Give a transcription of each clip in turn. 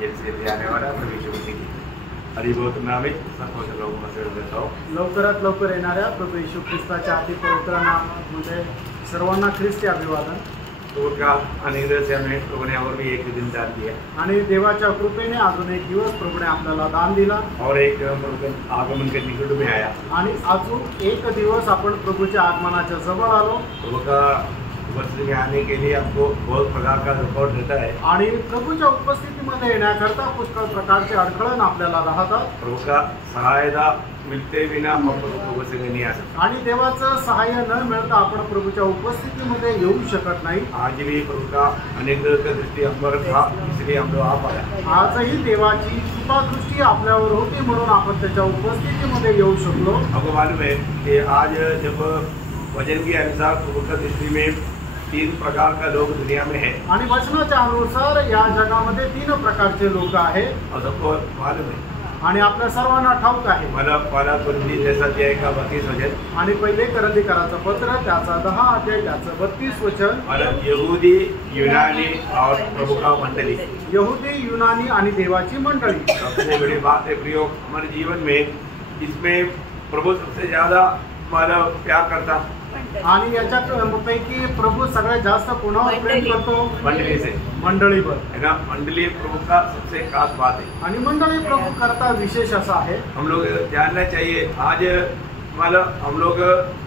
जैसे भी आने वाला प्रभु यीशु मसीह की हरिबोल नामे सर्व लोगों से देता हूँ। लवकरात लवकर येणाऱ्या प्रभू येशू ख्रिस्ताच्या अति पवित्र नामामध्ये सर्वांना ख्रिस्ती अभिवादन। प्रभु का अनुग्रह से हमें प्रभु ने और भी एक दिन दान दिया आणि देवाच्या कृपेने अजून एक दिवस प्रभूने आपल्याला दान दिला और एक प्रभु आगमन के निकट में आया आणि अजून एक दिवस आपण प्रभूच्या आगमनाच्या जवळ आलो। प्रभु का उपस्थिति में आने के लिए हमको बहुत प्रकार का रिपोर्ट रहता है आणि प्रभूच्या उपस्थितीमध्ये येण्याकरता पुष्कळ प्रकारचे अडखळण आपल्याला राहतात। प्रभु का सहायता मिलते बिना हम प्रभु से नहीं आ सकते आणि देवाचं सहाय्य न मिळता आपण प्रभूच्या उपस्थितीमध्ये येऊ शकत नाही। आज भी प्रभु का अनुग्रह का दृष्टि हम पर था, इसलिए हम लोग आ पाए। आजही देवाची कृपा दृष्टी आपल्यावर होती म्हणून आपण त्याच्या उपस्थितीमध्ये येऊ शकलो। आपको मालूम है कि आज जब वचन के अनुसार प्रभु का दृष्टि में 3 प्रकार का लोग दुनिया में है आणि वचनाच्या अनुसार या जगामध्ये 3 प्रकारचे लोक आहेत और सबको मालूम है। आणि आपल्या सर्वांना ठाऊक आहे। मला पहला कुरिन्थी जैसा अध्याय का 32 वचन आणि पहिले करंथीकराचं पत्र त्याचा 10 अध्याय त्याचं 32 वचन मला यहूदी यूनानी और प्रभु का मंडली यहूदी यूनानी आणि देवाची मंडळी सबसे बड़ी बात है प्रियो हमारे जीवन में इसमें प्रभु सबसे ज्यादा हमारा प्यार करता आणि याच्यापैकी प्रभु सगळ्यात जास्त कोणावर प्रेम करतो? मंडली से मंडळीवर है ना। मंडली प्रभु का सबसे खास बात है आणि मंडळी प्रभु करता विशेष असा आहे। हम लोग जानना चाहिए आज मतलब हम लोग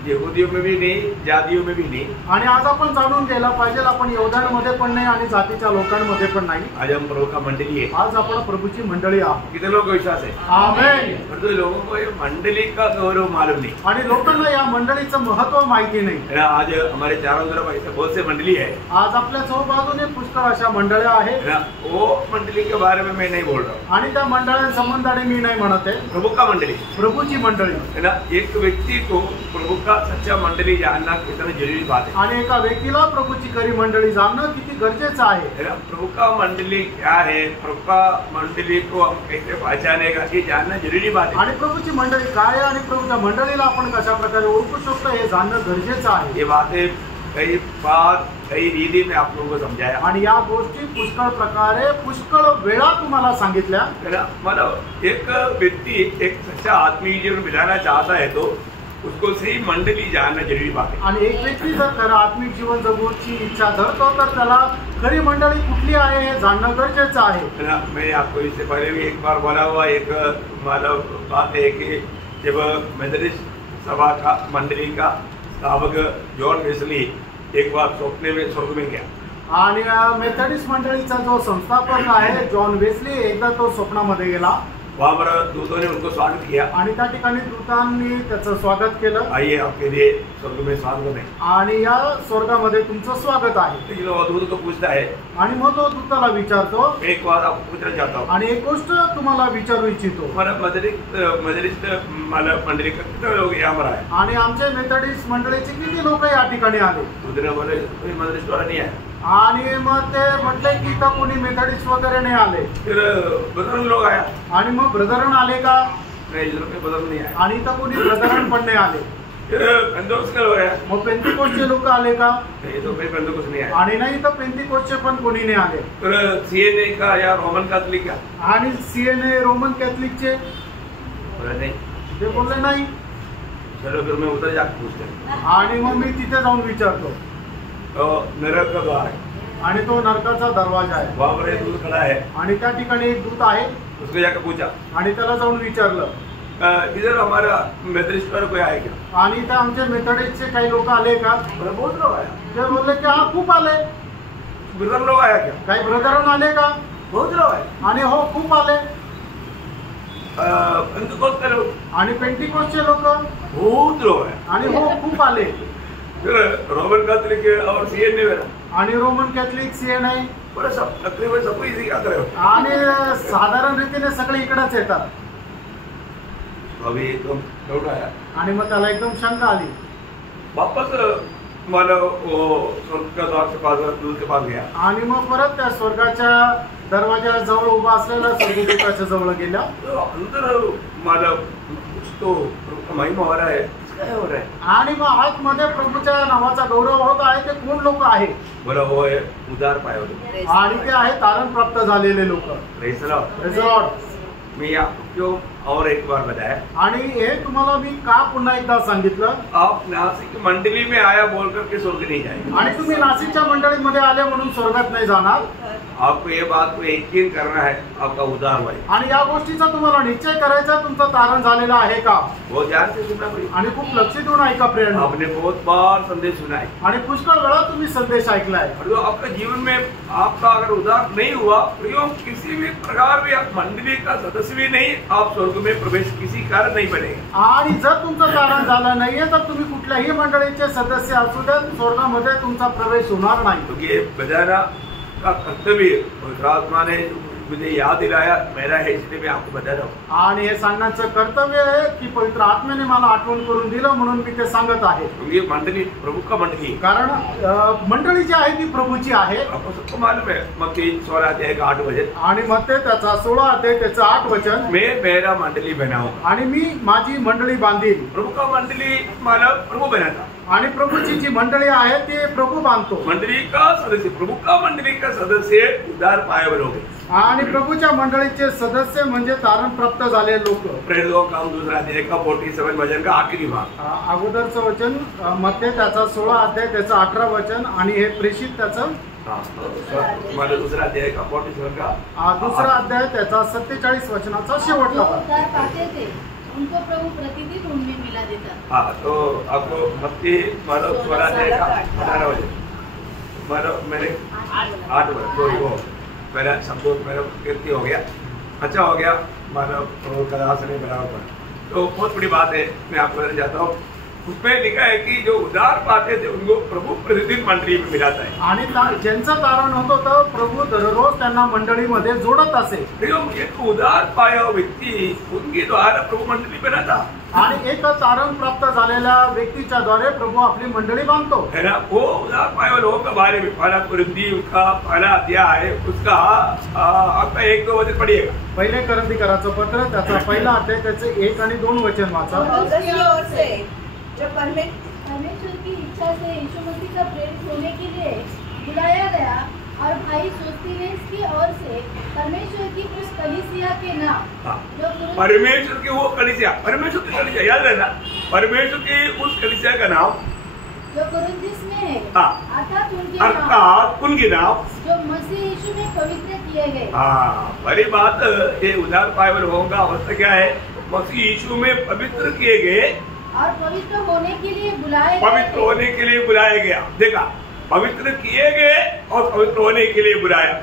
यहूदियों में भी नहीं जातियों में भी नहीं आणि आज आपण जाणून घ्यायला पाहिजे आपण यहूद्यांमध्ये पण नाही आणि जातीच्या लोकांमध्ये पण नाही। आज हम प्रभु का मंडली है। आज आपण प्रभूची मंडळी आहोत। कितने लोगों को विश्वास है? आमेन। परंतु लोगों को ये मंडली का गौरव मालूम नहीं आणि लोकांना या मंडळीचं महत्त्व माहिती नाही है ना। आज हमारे चारों तरफ ऐसे बहुत से मंडली है आज आपल्या चौबाजूने पुष्कळ अशा मंडळ्या आहेत है ना। वो मंडली के बारे में मैं नहीं बोल रहा हूँ, आणि त्या मंडळांसंबंधाने मी नाही म्हणत आहे। प्रभु का मंडली प्रभूची मंडळी है ना। एक व्यक्ति को प्रभु का सच्चा मंडली जानना कितना जरूरी बात है आणि एका व्यक्तीला प्रभूची खरी मंडळी जाणणं किती गरजेचं आहे। है ना। प्रभु का मंडली क्या है, प्रभु का मंडली को हम कैसे पहचानेगा ये जानना जरूरी बात है। आणि प्रभूची मंडळी काय आहे आणि प्रभूच्या मंडळीला आपण कशा प्रकारे ओळखू शकतो हे जाणणं गरजेचं आहे। ये बातें कई बार कई रीति में आप लोगों को समझाया आणि या गोष्टी पुष्कळ प्रकारे पुष्कळ वेळा तुम्हाला सांगितल्या है ना। मतलब एक व्यक्ति एक सच्चा आत्मीय जीवन बिताना चाहता है तो उसको सही मंडली जानना जरूरी बात है। आणि एक व्यक्ती जर खरं आत्मिक जीवन जगण्याची इच्छा धरतो तर त्याला खरी मंडळी कुठली आहे हे जाणणं गरजेचं आहे। है ना। मैंने आपको इससे पहले भी एक बार बोला हुआ एक मतलब बात है कि जब मेथोडिस्ट सभा का मंडली का स्थापक जॉन वेस्ली एक बार स्वप्ने में स्वर्ग में गया आणि मेथोडिस्ट मंडळीचा जो संस्थापक आहे जॉन वेस्ली एकदा तो स्वप्नामध्ये गेला। वहाँ पर दूतों ने उनको स्वागत किया आणि त्या ठिकाणी दूतांनी त्याचं स्वागत केलं। आइए आपके लिए स्वर्ग में स्वागत है आणि या स्वर्गामध्ये तुमचं स्वागत आहे। लेकिन वो दूत को पूछता है आणि मग तो दूताला विचारतो एक बात आपको पूछना चाहता हूँ आणि एक गोष्ट तुम्हाला विचारू इच्छितो हमारा मेथोडिस्ट मतलब मंडली का कितने लोग यहाँ पर आए? आणि आमच्या मेथोडिस्ट मंडळीचे किती लोक या ठिकाणी आले? दूसरे बोले कोई मेथोडिस्ट वाला नहीं आया। आणि मग ते म्हटले की इथं कोणी मेथोडिस्ट वगैरे नाही आले। फिर ब्रदरन लोग आया आणि मग ब्रदरन आले का? नहीं, इधर कोई ब्रदरन नहीं आया। आणि इथं कोणी ब्रदरन पण नाही आले। फिर पेंटेकोस्ट के लोग आया, मग पेंटिकोस्टचे लोक आले का? नहीं तो कोई पेंटेकोस्ट नहीं आया। आणि नाही तर पेंटिकोस्टचे पण कोणी नाही आले। फिर सीएनए का या रोमन कैथोलिक का? आणि सीएनए रोमन कैथोलिकचे बोला नहीं। ते बोलले नाही। चलो फिर मैं उधर जाकर पूछते हैं। आणि मग मी तिथे जाऊन विचारतो तो नरक का द्वार है आणि तो नरकाचा दरवाजा आहे। वहाँ पर एक दूत खड़ा है, आणि त्या ठिकाणी एक दूत आहे उसको जाकर पूछा आणि त्याला जाऊन विचारलं इधर हमारा मेथोडिस्ट वाला कोई आया क्या? आणि इथं आमच्या मेथोडिस्टचे काही लोक आले का? बोला बहुत लोग आया। ते बोलले की हा खूप आले। ब्रदरन लोग आया क्या? काही ब्रदरन आले का? बहुत लोग आए। आणि हो खूप आले। पेंटेकोस्ट के लोग? आणि पेंटिकोस्टचे लोक? बहुत लोग आए। आणि हो खूप आले। फिर रोमन कैथोलिक और सीएनए वाला? आणि रोमन कैथोलिक सीएनए बोला सब तकरीबन सबको इसी का करे हो। आणि साधारण रीतीने सगळे इकडेच येतात। अभी एकदम डाउट आया आणि मग त्याला एकदम शंका आली। वापस मतलब वो स्वर्ग का द्वार के पास दूत के पास गया आणि मग परत त्या स्वर्गाच्या दरवाजाजवळ उभा असलेल्या स्वर्गदूताच्या जवळ गेला। तो अंदर मतलब कुछ तो महिमा हो रहा है काय हो रहा है? आणि मग आतमध्ये प्रभूच्या नावाचा गौरव होत आहे ते कोण लोक आहे? बोला वो है उदार पाए हुए। आणि ते आहे तारण प्राप्त झालेले लोक। Praise the Lord. Praise the Lord. मैं आपको और एक बार बताया, आणि हे तुम्हाला मी का पुन्हा एकदा सांगितलं, आप नासिक मंडली में आया बोल करके स्वर्ग नहीं जाएंगे। आणि तुम्ही नाशिकच्या मंडळीमध्ये आले म्हणून स्वर्गात नाही जाणार। आपको ये बात को यकीन करना है आपका उद्धार हुआ है। आणि या गोष्टीचा तुम्हाला निश्चय करायचा तुमचं तारण झालेलं आहे का? वो ध्यान से सुनना भाई। आणि खूप लक्ष देऊन ऐका प्रेरणा। आपने बहुत बार संदेश सुना है आणि पुष्कळ वेळा तुम्ही संदेश ऐकलाय। और जो आपका जीवन में आपका अगर उद्धार नहीं हुआ तो यो किसी भी प्रकार भी आप मंडली का सदस्य भी नहीं, आप स्वर्ग में प्रवेश किसी कारण नहीं बनेगा। आणि जर तुमचं तारण झालं नाहीये तर तुम्ही कुठल्याही मंडळीचे सदस्य असू द्या, स्वर्गामध्ये तुमचा प्रवेश होणार नाही। तो ये बजाना का कर्तव्य पवित्र आत्मा ने मुझे याद दिलाया, मेरा है, इसलिए मैं आपको बता रहा हूँ। आणि हे सांगण्याचं कर्तव्य आहे की पवित्र आत्म्याने मला आठवण करून दिलं म्हणून मी ते सांगत आहे। ये मंडली प्रभु का मंडली है। कारण मंडळी जी आहे ती प्रभूची आहे। आपको सबको मालूम है मत्ती 16 अध्याय का 8 वचन, आणि मत्ते त्याचा 16 अध्याय त्याचं 8 वचन, मैं मेरा मंडली बनाऊंगा आणि मी माझी मंडळी बांधील। प्रभु का मंडली मानव प्रभु बनाता, आणि प्रभूची जी मंडळी आहे ते प्रभू बांधतो। मंडली का सदस्य, प्रभु का मंडली का सदस्य उद्धार पाए हुए लोग। आणि प्रभूच्या मंडळीचे सदस्य म्हणजे तारण प्राप्त झालेले लोक। प्रेरितों का दूसरा अध्याय का 47 वचन का आखिरी भाग, अगोदरचं वचन मत्ते त्याचा 16 अध्याय त्याचं 18 वचन, आणि हे प्रेषित त्याचं तुम्हारा दूसरा अध्याय का 47 का दुसरा अध्याय त्याचा 47 वचनाचा शेवटला भाग। उद्धार पाते थे उनको प्रभु प्रतिदिन उनमें मिला देता। हाँ, तो आपको मत्ती 16 अध्याय का 18 वचन, मैंने 8 वचन, सॉरी वो मेरा शब्दों मेरा कीर्ति हो गया, अच्छा हो गया, मानव कदास ने बराबर। तो बहुत बड़ी बात है, मैं आपको बताना चाहता हूँ। उसमें लिखा है कि जो उद्धार पाते थे उनको प्रभु प्रतिदिन मंडली में मिलाता है। आणि ज्यांचं तारण होतं तर प्रभू दररोज त्यांना मंडळीमध्ये जोडत असे। एक उद्धार पाया हुआ व्यक्ति उनके द्वारा प्रभु मंडली बनाता, आणि एक तारण प्राप्त झालेल्या व्यक्तीच्या द्वारे प्रभू आपली मंडळी बांधतो है ना। वो उद्धार पाए हुए लोगों के बारे में पहला कुरिन्थी उसका पहला अध्याय है, उसका आपका 1-2 वचन पढ़िएगा। पहिले करंथीकराचं पत्र त्याचा पहिला अध्याय त्याचे 1 आणि 2 वचन वाचा। उसकी ओर से जो परमेश्वर की इच्छा से यीशु मसीह का प्रेरित होने के लिए बुलाया गया, और भाई सोस्थिनेस की ओर से परमेश्वर की उस कलीसिया के नाम जो परमेश्वर की वो कलीसिया, परमेश्वर की कलीसिया याद रहना, परमेश्वर की उस कलीसिया का नाम जो कुरिन्थिस में है, अर्थात उनके नाम जो मसीह यीशु में पवित्र किए गए। हाँ, बड़ी बात, ये उद्धार पाए हुए लोगों का अवस्था क्या है? मसीह यीशु में पवित्र किए गए और पवित्र होने के लिए बुलाए, पवित्र होने के लिए बुलाया गया। देखा, पवित्र किए गए और पवित्र होने के लिए बुलाया।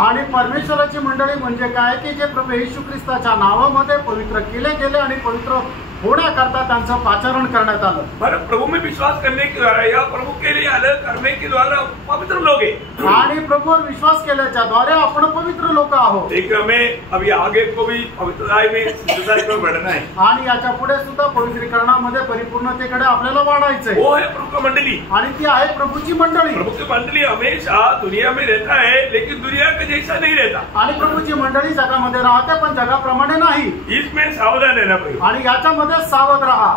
आणि परमेश्वराची मंडळी म्हणजे काय की जे प्रभू येशू ख्रिस्ताच्या नावामध्ये पवित्र केले गेले आणि पवित्र होण्याकरता त्यांचं पाचारण करण्यात आलं। पर प्रभु में विश्वास करने के द्वारा या प्रभु के लिए अलग करने के द्वारा पवित्र लोग हैं। आणि प्रभुवर विश्वास केल्याच्या द्वारे आपण पवित्र लोक आहोत। एक हमें अभी आगे को भी पवित्रता में सिद्धता की ओर बढ़ना है, आणि याच्या पुढे सुद्धा पवित्रीकरणामध्ये परिपूर्णतेकडे आपल्याला वाढायचंय। वो है प्रभु का मंडली, आणि ती आहे प्रभूची मंडळी। प्रभु की मंडली हमेशा दुनिया में रहता है लेकिन दुनिया के जैसा नहीं रहता। आणि प्रभूची मंडळी जगामध्ये राहते पण जगाप्रमाणे नाही। इसमें सावधान रहना पड़ेगा आणि याच्यामध्ये सावध राहा।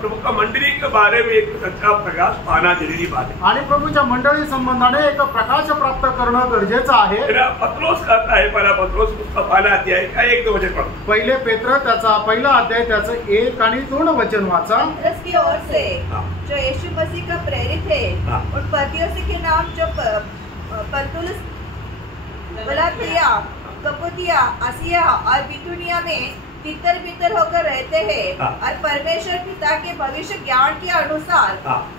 प्रभु का मंडली के बारे में एक सच्चा प्रकाश पाना जरूरी बात है। आणि प्रभूच्या मंडळी संबंधाने एक प्रकाश प्राप्त करणं गरजेचं आहे। पत्रोस कहता है, पहला पत्रोस उसका पहला अध्याय का 1-2 वचन पढ़ो। पहिले पेत्र त्याचा पहिला अध्याय त्याचं 1 आणि 2 वचन वाचा। पत्रस की ओर से जो यीशु मसीह का प्रेरित है, उन परदेशियों के नाम जो पंतुलस, गलातिया, कपुतिया, आसिया और बितूनिया में तितर बितर होकर रहते हैं, और परमेश्वर पिता के भविष्य ज्ञान के अनुसार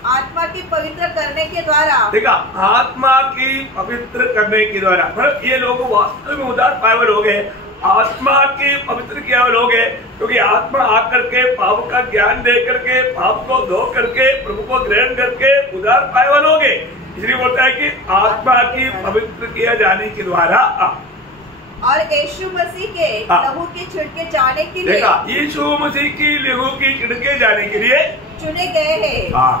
आत्मा की पवित्र करने के द्वारा, देखा, आत्मा की पवित्र करने के द्वारा, मतलब ये लोग वास्तव में उद्धार पाए हुए लोग हैं, आत्मा की पवित्र किया हुए लोग हैं, क्योंकि आत्मा आकर के पाप का ज्ञान दे करके पाप को धो करके प्रभु को ग्रहण करके उद्धार पाए हुए लोग हैं। इसलिए बोलता है कि आत्मा की पवित्र किया जाने के द्वारा और यीशु मसीह के लहू के छिड़के जाने के लिए, देखा, यीशु मसीह की लहू की छिड़के जाने के लिए चुने गए हैं। हाँ,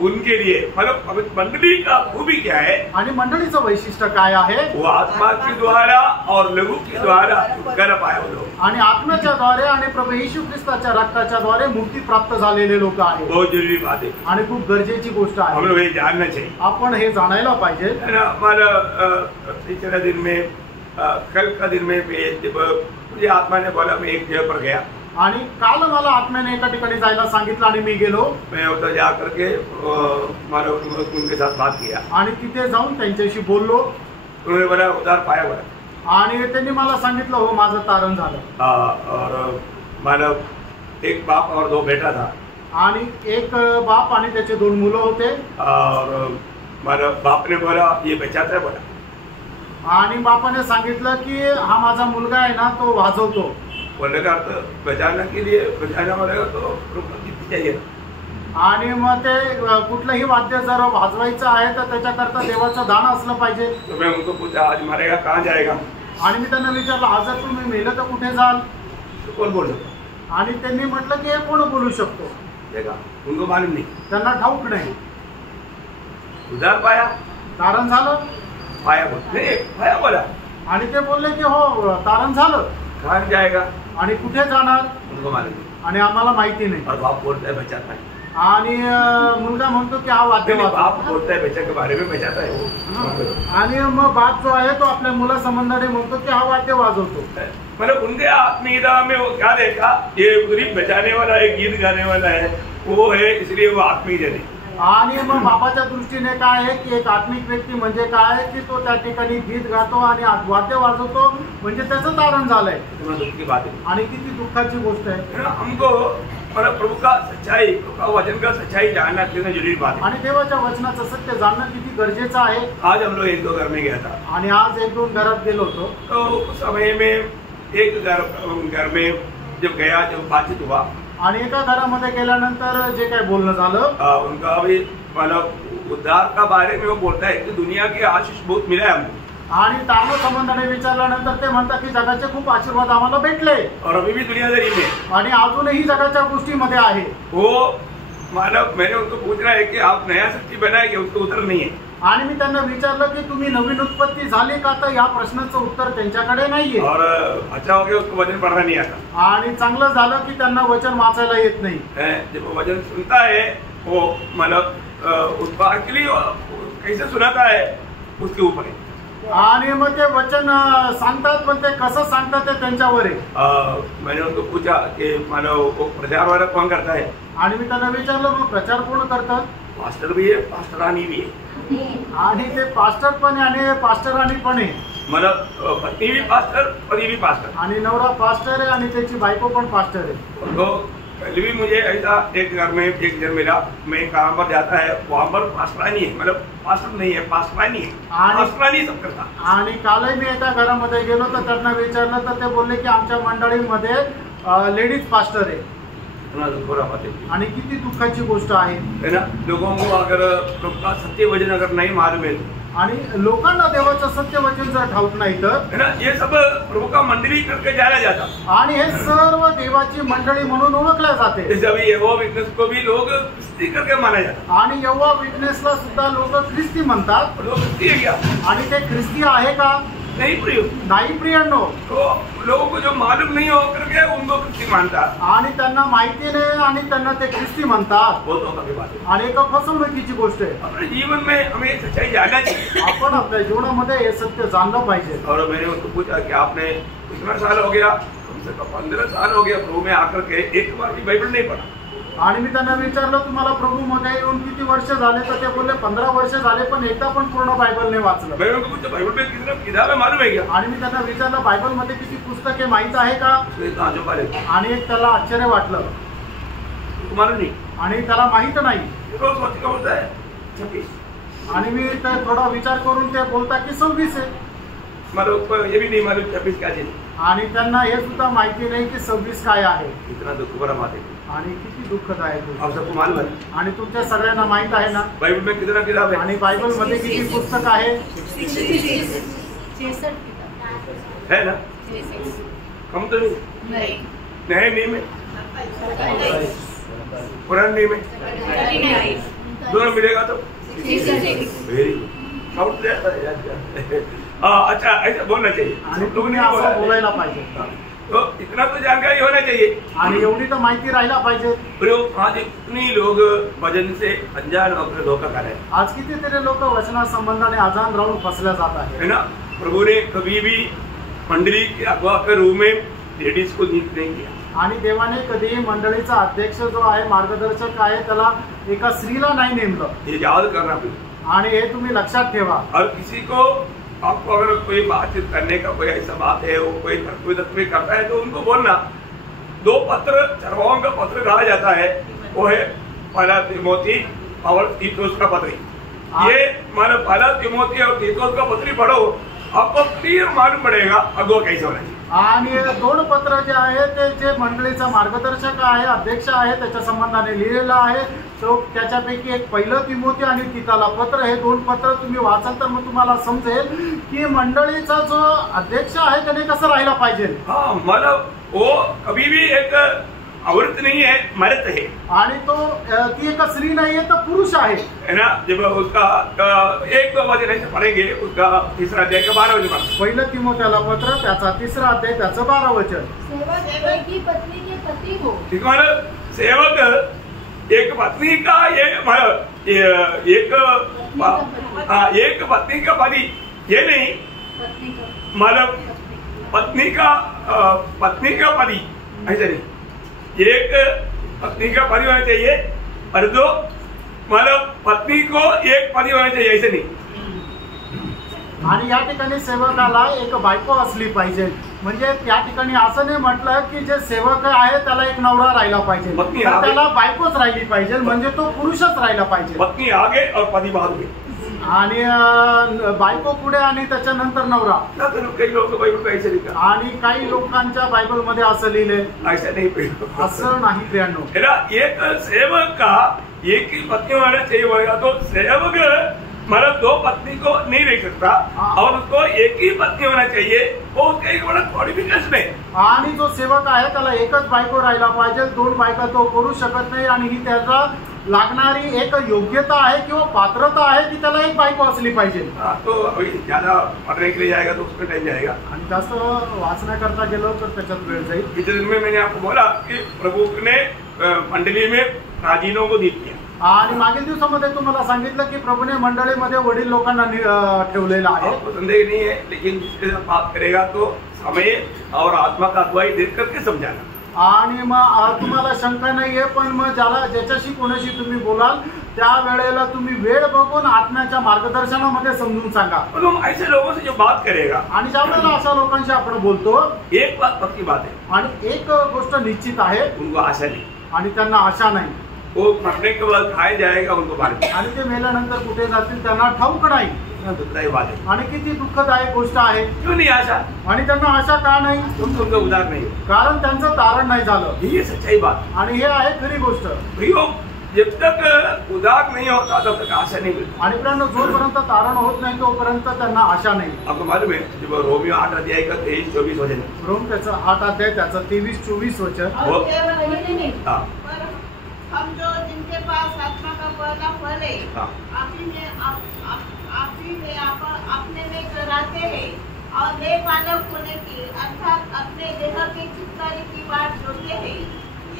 उनके लिए मतलब मंडली का खूबी क्या है, आणि मंडळीचं वैशिष्ट्य काय आहे, वो आत्मा के द्वारा और लघु के द्वारा कर पाए वो लोग। आणि आत्म्याच्या द्वारे आणि प्रभू येशू ख्रिस्ताच्या रक्ताच्या द्वारे मुक्ती प्राप्त झालेले लोक आहेत। बहुत जरूरी बात है, आणि खूप गरजेची गोष्ट हम आहे, लोग ये जानना चाहिए। आपण हे जाणायला पाहिजे। है ना, हमारा पिछले दिन में कल का दिन में जब मुझे आत्मा ने बोला, मैं एक जगह पर गया आणि काल मला आत्म्याने एका ठिकाणी जायला सांगितलं आणि मी गेलो। मैं उधर जा करके उनके साथ बात किया आणि तिथे जाऊन त्यांच्याशी बोललो। उन्होंने बोला उधार पाया बोला, आणि त्यांनी मला सांगितलं हो माझं तारण झालं। और मानव एक बाप और दो बेटा था, आणि एक बाप आणि त्याचे 2 मुलं होते। और मानव बाप ने बोला ये बचाता है बोला, आणि बापाने सांगितलं की हा माझा मुलगा आहे ना तो वाजवतो। बोलने का अर्थ बचाने के लिए बचाने वाले को तो रुपये कितनी चाहिए। आणि मग ते कुठलंही वाद्य जर वाजवायचं आहे तर त्याच्याकरता देवाचं दान असलं पाहिजे। तो मैं उनको पूछा आज मरेगा कहाँ जाएगा, आणि मी त्यांना विचारलं आज जर तुम्ही मेलं तर कुठे जाल। तो कौन बोल सकता, आणि त्यांनी म्हटलं की हे कोण बोलू शकतो, देखा उनको मालूम नहीं। त्यांना ठाऊक नाही। उधार पाया, तारण झालं, पाया बोला नहीं पाया बोला, आणि ते बोलले की हो तारण झालं, कहाँ जाएगा आणि कुठे जाणार उनको मालूम नहीं। आणि आम्हाला माहिती नाही। और बाप बोलता है बचाता है, आणि मुलगा म्हणतो की हा वाद्य नहीं, बाप वाजव। बोलता है बच्चा के बारे में बचाता है वो। आणि मग बाप जो आहे तो आपल्या मुला संबंधाने म्हणतो की हा वाद्य वाजवतो। मतलब उनके आत्मीयता में वो क्या देखा, ये गरीब बचाने वाला है, गीत गाने वाला है, वो है इसलिए वो आत्मीय जन है। आणि मग बाबाच्या दृष्टीने काय आहे की एक आत्मिक व्यक्ती म्हणजे काय आहे की तो त्या ठिकाणी गीत गातो आणि वाद्य वाजवतो म्हणजे त्याचं तारण झालंय। इतना दुख की बात है आणि किती दुःखाची गोष्ट आहे। ना, हमको मतलब प्रभु का सच्चाई, प्रभु का वचन का सच्चाई जानना कितना जरूरी बात है। आणि देवाच्या वचनाचं सत्य जाणणं किती गरजेचं आहे। आज हम लोग एक दो घर में गया था, आणि आज 1-2 घरात गेलो होतो। तो उस समय में एक घर में जब गया, जब बातचीत हुआ, आणि एका घरामध्ये गेल्यानंतर जे काय बोलणं झालं, उनका भी मतलब उद्धार का बारे में वो बोलता है कि दुनिया के आशीष बहुत मिला है हमको, आणि तारण संबंधाने विचारल्यानंतर ते म्हणतात की जगाचे खूप आशीर्वाद आम्हाला भेटले और अभी भी दुनियादारी में आणि अजूनही जगाच्या गोष्टीमध्ये आहे। वो मानव, मैंने उनको पूछना है कि आप नया सृष्टि बनाए कि उसको उत्तर नहीं है। आणि मी त्यांना विचारलं की तुम्ही नवीन उत्पत्ती झाली का, तर या प्रश्नाचं उत्तर त्यांच्याकडे नाहीये। और अच्छा हो गया उसको वचन पढ़ना नहीं आता, आणि चांगलं झालं की त्यांना वचन वाचायला येत नाही। जब वो वचन सुनता है वो मतलब उसको एक्चुअली कैसे सुनाता है उसके ऊपर है। आणि मग ते वचन सांगतात पण ते कसं सांगतात ते त्यांच्यावर आहे। मैंने उनको पूछा कि मानो वो प्रचार वाला कौन करता है, आणि मी त्यांना विचारलं मग प्रचार कोण करतात, पास्टर भी है पास्टरानी भी है, आणि ते पास्टर पण आहे आणि पास्टरानी पण आहे। मतलब पत्नी भी पास्टर पति भी पास्टर, आणि नवरा पास्टर आहे आणि त्याची बायको पण पास्टर आहे। तो कल भी मुझे ऐसा एक घर में एक जन मिला, मैं काम पर जाता है वहाँ पर पास्टरानी है, मतलब पास्टर नहीं है पास्टरानी है, पास्टरानी सब करता। आणि कालही मी एका घरामध्ये गेलो तर त्यांना विचारलं तर ते बोलले की आमच्या मंडळीमध्ये लेडीज पास्टर आहे। इतना दुख हो रहा है आणि किती दुःखाची गोष्ट आहे ना, लोगों को अगर प्रभु का सत्य वचन अगर नहीं मालूम है, आणि लोकांना देवाचं सत्य वचन जर ठाऊक नाही तर, है ना, ये सब प्रभु का मंडली करके जाना जाता, आणि हे सर्व देवाची मंडळी म्हणून ओळखल्या जाते। जैसे अभी यहोवा विटनेस को भी लोग क्रिस्ती करके माना जाता, आणि यहोवा विटनेसला सुद्धा लोक ख्रिस्ती म्हणतात। और लोग क्रिस्ती है क्या, आणि ते ख्रिस्ती आहे का, नहीं प्रिय, नाही प्रियांनो। तो लोगों को जो मालूम नहीं हो करके उनको क्रिस्ती मानता, आणि त्यांना माहिती नाही आणि त्यांना ते ख्रिस्ती म्हणतात। बहुत धोखा की बात है। आणि एक फसवणुकीची गोष्ट आहे। अपने जीवन में हमें सच्चाई जानना चाहिए, आपण आपल्या जीवनामध्ये हे सत्य जाणलं पाहिजे। और मैंने उनको पूछा कि आपने कितना साल हो गया, कम से कम 15 साल हो गया प्रभु में आकर के एक बार भी बाइबल नहीं पढ़ा। आणि मी त्यांना विचारलं तुम्हाला प्रभूमध्ये येऊन किती वर्ष झाले, तर ते बोलले 15 वर्ष झाले पण एकदा पण पूर्ण बायबल नाही वाचलं। मैंने उनको पूछा बाइबल में कितना किताब है मालूम है क्या, आणि मी त्यांना विचारलं बायबलमध्ये किती पुस्तके माहित आहे का, ताजो पाले आणि एक त्याला आश्चर्य वाटलं मालूम नहीं, आणि त्याला माहित नाही। रोज सोच का बोलता है 26, आणि मी तर थोडा विचार करून ते बोलता की 26 आहे, मतलब ये भी नहीं मालूम 26 क्या चीज, आणि त्यांना हे सुद्धा माहिती नाही की 26 काय आहे। इतना दुख भरा बात है। आणि किती दुःखदायक आप गोष्ट। सबको मालूम है आणि तुमच्या सगळ्यांना माहित आहे ना बाइबल में कितना किताब है, आणि बायबलमध्ये किती पुस्तक आहे, 66 किताब है ना, कम तो नहीं, नहीं नए नियम में पुराने नियम में दोनों मिलेगा तो 66। Very good. अच्छा ऐसा बोलना चाहिए, आणि सब लोगों तुम्ही ने असं बोला है। बोलायला पाहिजे हाँ, तो इतना तो जानकारी होना चाहिए। आणि एवढी तर माहिती राहायला पाहिजे। प्रयोग आज इतनी लोग भजन से अनजान होकर धोखा खा रहे हैं, आज कितीतरी लोक वचना संबंधाने अजान राहून फसल्या जात है आहेत। ना। प्रभु ने कभी भी मंडली के अगवा के रूप में लेडीज को नियुक्त नहीं किया। आणि देवाने कधी मंडळीचा अध्यक्ष जो आहे, मार्गदर्शक आहे, त्याला एका स्त्रीला नाही नेमलं। ये याद करना पड़ेगा। आणि हे तुम्ही लक्षात ठेवा। और किसी को आपको अगर कोई बातचीत करने का कोई ऐसा बात है, वो कोई तत्व करता है तो उनको बोलना। 2 पत्र चरवाहों का पत्र कहा जाता है, वो है पहला तिमोथी और तीतुस का पत्री। ये मानो पहला तिमोथी और तीतुस का पत्री पढ़ो, आपको क्लियर मालूम पड़ेगा अगुवा कैसे होना चाहिए। आणि 2 पत्र जे आहे ते जे मंडळीचा मार्गदर्शक आहे, अध्यक्ष आहे, त्याच्या संबंधाने लिहिलेलं आहे। तो त्याच्यापैकी एक पहिलं तिमोथी आणि तीताला पत्र, हे 2 पत्र तुम्ही वाचाल तर मग तुम्हाला समजेल की मंडळीचा जो अध्यक्ष आहे त्याने कसं राहायला पाहिजे। हाँ, मतलब वो कभी भी एक औरत नहीं है, मर्द है। आणि तो ती एक स्त्री नाही आहे तर पुरुष आहे, है ना। जब उसका 1-2 वचन ऐसे पढ़ेंगे, उसका 3रा अध्याय का 12 वचन पढ़ेंगे। पहिलं तिमोथ्याला पत्र त्याचा 3रा अध्याय त्याचं 12 वचन। सेवक एक ही पत्नी के पति हो। ठीक है, मतलब सेवक एक पत्नी का एक पत्नी का पति, ये नहीं पत्नी का मतलब पत्नी का पति ऐसे नहीं। एक पत्नी का पति होना चाहिए और 2 मतलब पत्नी को एक पति होना चाहिए, ऐसे नहीं। आणि या ठिकाणी सेवकाला एक बायको असली पाहिजे। म्हणजे त्या ठिकाणी असं नाही म्हटलं की जे सेवक आहे त्याला एक नवरा राहिला पाहिजे, पत्नी तर आगे- त्याला बायकोच राहिली पाहिजे, म्हणजे तो पुरुषच राहिला पाहिजे। पत्नी आगे और पति बाद में। आणि बायको पुढे आणि त्याच्यानंतर नवरा। क्या करूं, कई लोग बाइबल को ऐसे लिखा, आणि काही लोकांच्या बायबल मध्ये असं लिहिले, ऐसा नहीं पढ़ो। असं नाही प्रियांनो। है ना। एक सेवक का एक ही पत्नी होना चाहिए बोलेगा तो सेवक मतलब 2 पत्नी को नहीं रह सकता और उसको एक ही पत्नी होना चाहिए, वो उसका एक बड़ा क्वालिफिकेशन है। आणि जो सेवक आहे त्याला एकच बायको राहिला पाहिजे, 2 बायका तो करू शकत नाही। आणि ही त्याचा लागणारी एक योग्यता आहे किंवा पात्रता आहे की त्याला एक बायको असली पाहिजे। हाँ, तो अभी ज्यादा पढ़ने के लिए जाएगा तो उसमें टाइम जाएगा। आणि जास्त वाचण्याकरता गेलो तर त्याच्यात वेळ जाईल। पिछले दिन में मैंने आपको बोला कि प्रभु ने मंडली में प्राचीनों को नियुक्त किया। आणि मागील दिवसामध्ये तुम्हाला सांगितलं की प्रभूने मंडळीमध्ये वडील लोकांना ठेवलेलं आहे। आपको संदेह नहीं है, लेकिन जिसके साथ बात करेगा तो समय और आत्मा का अगुवाई देख करके समझाना। आणि मग तुम्हाला शंका नाहीये, पण मग ज्याच्याशी कोणाशी तुम्ही बोलाल त्या वेळेला तुम्ही वेळ बघून आत्म्याच्या मार्गदर्शनामध्ये समजून सांगा। और हम ऐसे लोगों से जो बात करेगा, आणि ज्या वेळेला अशा लोकांशी आपण बोलतो, एक बात पक्की बात है, आणि एक गोष्ट निश्चित आहे, उनको आशा नहीं। आणि त्यांना आशा नाही, वो मरने के बाद खाया जाएगा उनको मार आणि ते मेल्यानंतर कुठे जातील त्यांना ठाऊक नाही। दुखदायी बात है। आणि किती दुःखदायक गोष्ट आहे। क्यों नहीं आशा? आणि त्यांना आशा का नाही? तुमको उदार नहीं हो, कारण त्यांचं तारण नाही झालं। ये सच्चाई बात। आणि हे आहे खरी गोष्ट। प्रियो, जब तक उदार नहीं होता तब तक आशा नहीं मिलती। आणि प्रियांनो, जोपर्यंत तारण होत नाही तोपर्यंत त्यांना आशा नाही। आपको मालूम है जब रोमियो 8 अध्याय का 23-24 वचन, रोम त्याचं 8 अध्याय त्याचं 23-24 वचन। और केवल यही नहीं, हाँ पर हम जो जिनके पास आत्मा का पहला फल है, हाँ आप ही में अपने में कराते हैं और नए पालक होने की अर्थात अपने देह के छुटकारे की बात जोड़ते हैं।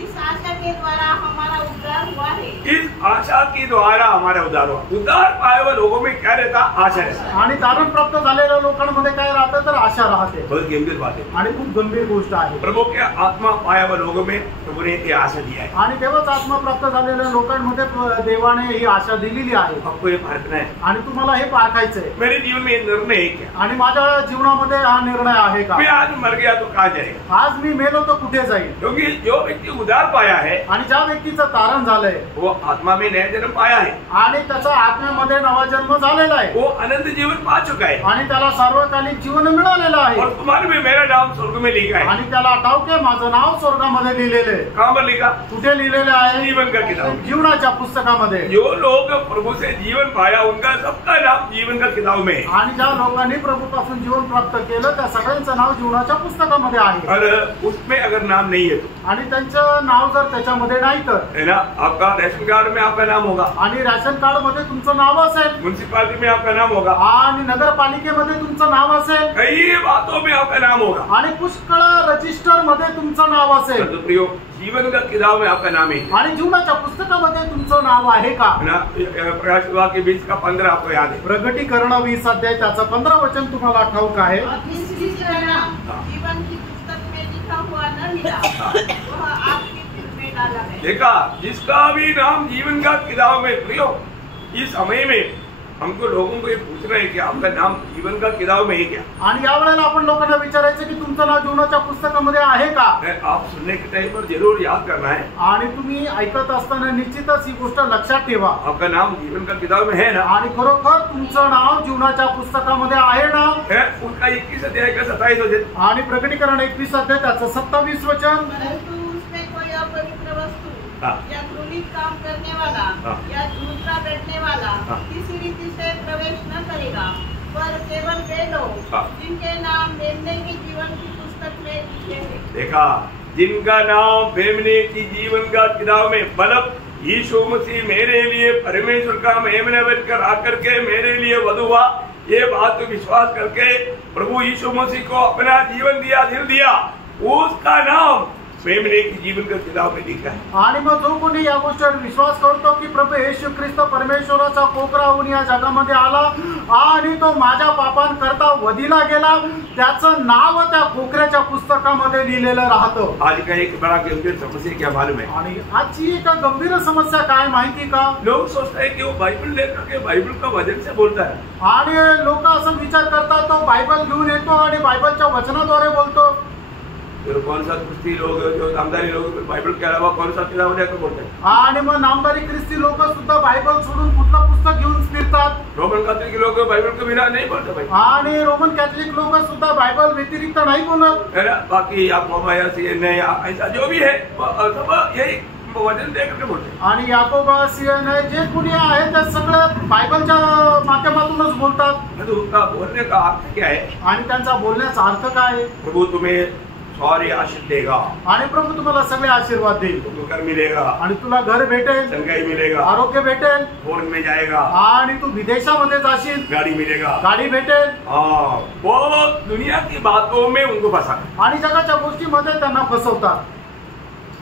इस आशा के द्वारा हमारा उद्धार हुआ है। इस आशा के द्वारा हमारा उद्धार हुआ। उद्धार पाए हुए लोगों में क्या रहता? आशा रहता। आणि तारण प्राप्त झालेल्या लोकांमध्ये काय राहतं तर आशा राहते। बहुत गंभीर बात है। आणि खूप गंभीर गोष्ट आहे। प्रभु के आत्मा पाया हुए लोगों में प्रभु ने ये आशा दिया है। आणि देवाच आत्मा प्राप्त झालेल्या लोकांमध्ये देवाने ही आशा दिलेली आहे। आपको ये पारखना है, आणि तुम्हाला हे पारखायचंय। मेरे जीवन में ये निर्णय है क्या? आणि माझ्या जीवनामध्ये हा निर्णय आहे का? मैं आज मर गया तो कहाँ जाएगा? आज मी मेलो तो कुठे जाईल? क्योंकि जो व्यक्ति उद्धार पाया है आणि ज्या व्यक्तीचं तारण झालंय वो आत्मा में नया जन्म पाया है, आणि त्याचा आत्म्यामध्ये नवा जन्म झालेला आहे, वो अनंत जीवन पा चुका है आणि त्याला सार्वकालिक जीवन मिळालेलं आहे। और तुम्हारे में मेरा नाम स्वर्ग में लिखा है। आणि त्याला ठाऊक आहे माझं नाव स्वर्गामध्ये लिहिलेलं आहे। कहाँ पर लिखा? कुठे लिहिलेलं आहे? जीवन का किताब। जीवनाच्या पुस्तकामध्ये। जो लोग प्रभु से जीवन पाया उनका सबका नाम जीवन का किताब में है। आणि ज्या लोकांनी प्रभूपासून जीवन प्राप्त केलं त्या सगळ्यांचं नाव जीवनाच्या पुस्तकामध्ये आहे। और उसमें अगर नाम नहीं है तो आणि त्यांचं तुमचं नाव जर त्याच्यामध्ये नाही तर है ना, आपका राशन कार्ड में आपका नाम होगा, आणि राशन कार्ड मध्ये तुमचं नाव असेल म्युनिसिपालिटी में आपका नाम होगा, आणि नगरपालिकेमध्ये तुमचं नाव असेल कई बातों में आपका नाम होगा, आणि पुष्कळ रजिस्टर मध्ये तुमचं नाव असेल, तो प्रियो जीवन का किताब में आपका नाम है आणि जीवनाच्या पुस्तकामध्ये तुमचं नाव आहे का? ना। प्रकाश विभाग के 20 का 15 आपको याद है। प्रगटीकरण 20 अध्याय त्याचं 15 वचन तुम्हाला ठाऊक आहे। जीवन की पुस्तक में लिखा हुआ न मिला, वह आपकी फिर में डाला गया। देखा, जिसका भी नाम जीवन का किताब में, प्रियो इस समय में हमको लोगों को ये पूछना है कि आपका नाम जीवन का किताब में है क्या? आणि या वेळेला आपण लोकांना विचारायचं की तुमचं नाव जीवनाच्या पुस्तकामध्ये आहे का? आप सुनने के टाइम पर जरूर याद करना है, आणि तुम्ही ऐकत असताना निश्चितच ही गोष्ट लक्षात ठेवा, आपका नाम जीवन का किताब में है ना? आणि खरोखर तुमचं नाव जीवनाच्या पुस्तकामध्ये आहे ना? है, उसका 21 अध्याय का 27 वचन, आणि प्रकटीकरण 21 अध्याय त्याचं 27 वचन, परंतु उसमें कोई अपवित्र वस्तु हाँ। या घृणित काम करने वाला हाँ। या झूठ का बैठने वाला हाँ। किसी रीति से प्रवेश न करेगा, पर केवल वे लोग हाँ। जिनके नाम मेमने की जीवन की पुस्तक में लिखे हैं। देखा, जिनका नाम मेमने की जीवन का किताब में, मतलब यीशु मसीह मेरे लिए परमेश्वर का मेमना बनकर आकर के मेरे लिए वधु हुआ, ये बात विश्वास करके प्रभु यीशु मसीह को अपना जीवन दिया, दिल दिया, उसका नाम मेमने की जीवन का किताब में लिखा है। आणि मग जो कोणी या गोष्टीवर विश्वास करतो की प्रभू येशू ख्रिस्त परमेश्वराचा कोकरा होऊन या जगामध्ये आला आणि तो माझ्या पापांकरता वधीला गेला, त्याचं नाव त्या कोकऱ्याच्या पुस्तकामध्ये लिहिलेलं राहतं। आज का एक बड़ा गंभीर समस्या क्या मालूम है? आणि आजची एक गंभीर समस्या काय माहिती का? लोग सोचते हैं कि वो बाइबल लेकर के बाइबल का वचन से बोलता है, आणि लोक असं विचार करतात तो बायबल घेऊन येतो आणि बायबलच्या वचनाद्वारे बोलतो। तो कौन सा ख्रिस्ती लोग, जो नामदारी लोग बाइबल के अलावा कौन सा किताब लेकर बोलते हैं? आणि मग नामदारी ख्रिस्ती लोक सुद्धा बायबल सोडून कुठलं पुस्तक घेऊन फिरतात। रोमन कैथोलिक लोग बाइबल के बिना नहीं बोलते भाई, आणि रोमन कॅथलिक लोक सुद्धा बायबल व्यतिरिक्त नाही बोलत, है ना। बाकी आप मोबाइल CNN ऐसा जो भी है सब यही वचन दे करके बोलते हैं। आणि याकोबा CNN जे कुणी आहे ते सगळं बायबलच्या माध्यमातूनच बोलतात। तो उसका बोलने का अर्थ क्या है? आणि त्यांचा बोलण्याचा अर्थ काय आहे? प्रभु तुम्हें सारे आशीष देगा, आणि प्रभू तुम्हाला सगळे आशीर्वाद देईल, तुमको घर मिलेगा, आणि तुला घर भेटेल, संगाई मिलेगा, आरोग्य भेटेल, फोन में जाएगा, आणि तू विदेशामध्ये जाशील, गाड़ी मिलेगा, गाडी भेटेल। हाँ, वो दुनिया की बातों में उनको फंसा, आणि जगाच्या गोष्टीमध्ये त्यांना फसवतात।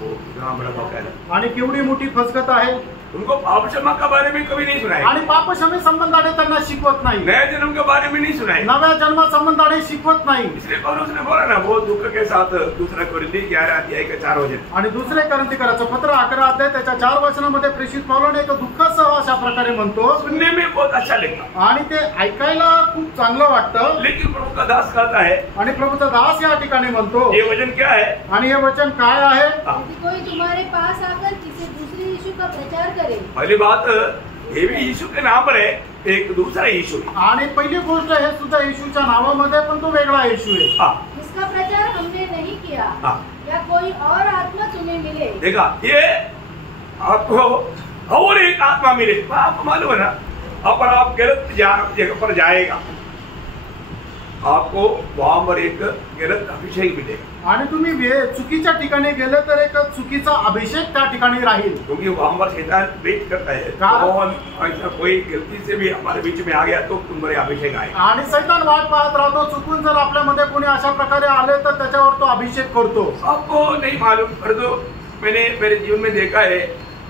वो कितना बड़ा धोखा है। आणि केवढी मोठी फसगत आहे। उनको पाप क्षमा के बारे में कभी नहीं सुनाया, आणि पापक्षमे संबंधाने त्यांना शिकवत नाही, नए जन्म के बारे में नहीं सुनाया। नव्या जन्म संबंधाने शिकवत नाही। इसलिए पौलुस ने बोला ना, वो दुख के साथ दूसरा कोरिन्थी 11 अध्याय के 4 वचन, आणि दुसरे कोरिन्थीकराचं पत्र 11 अध्याय त्याच्या 4 वचनामध्ये प्रेषित पौलाने एक दुःखासह अशा प्रकारे म्हणतो, सुनने में बहुत अच्छा लगता, आणि ते ऐकायला खूप चांगलं वाटतं, लेकिन प्रभु का दास कहता है, आणि प्रभूचा दास या ठिकाणी म्हणतो, ये वचन क्या है? आणि हे वचन काय आहे? यदि कोई तुम्हारे पास आकर किसी दूसरे यीशु का प्रचार करे, पहली बात ये भी यीशु के नाम पर है, एक दूसरा यीशु है। आणि पहिली गोष्ट हे सुद्धा येशूच्या नावामध्ये, पण तो वेगळा येशू आहे। हाँ, जिसका प्रचार हमने नहीं किया, हाँ। या कोई और आत्मा तुम्हें मिले, देखा, ये आपको और एक आत्मा मिले, आपको मालूम है ना, अब आप गलत जगह पर जाएगा, आपको वहां पर एक गलत अभिषेक मिलेगा, आणि तुम्ही चुकीच्या ठिकाणी गेले तर एक चुकीचा अभिषेक त्या ठिकाणी राहील, क्योंकि वहां पर शैतान वेट करता है, कौन ऐसा कोई गलती से भी हमारे बीच में आ गया तो तुम्हारे अभिषेक आएगा। आणि सैतान वाट पाहत राहतो, चुकून जर आपल्यामध्ये कोणी अशा प्रकारे आले तर त्याच्यावर तो अभिषेक करतो। आपको नहीं मालूम, पर तो मैंने मेरे जीवन में देखा है,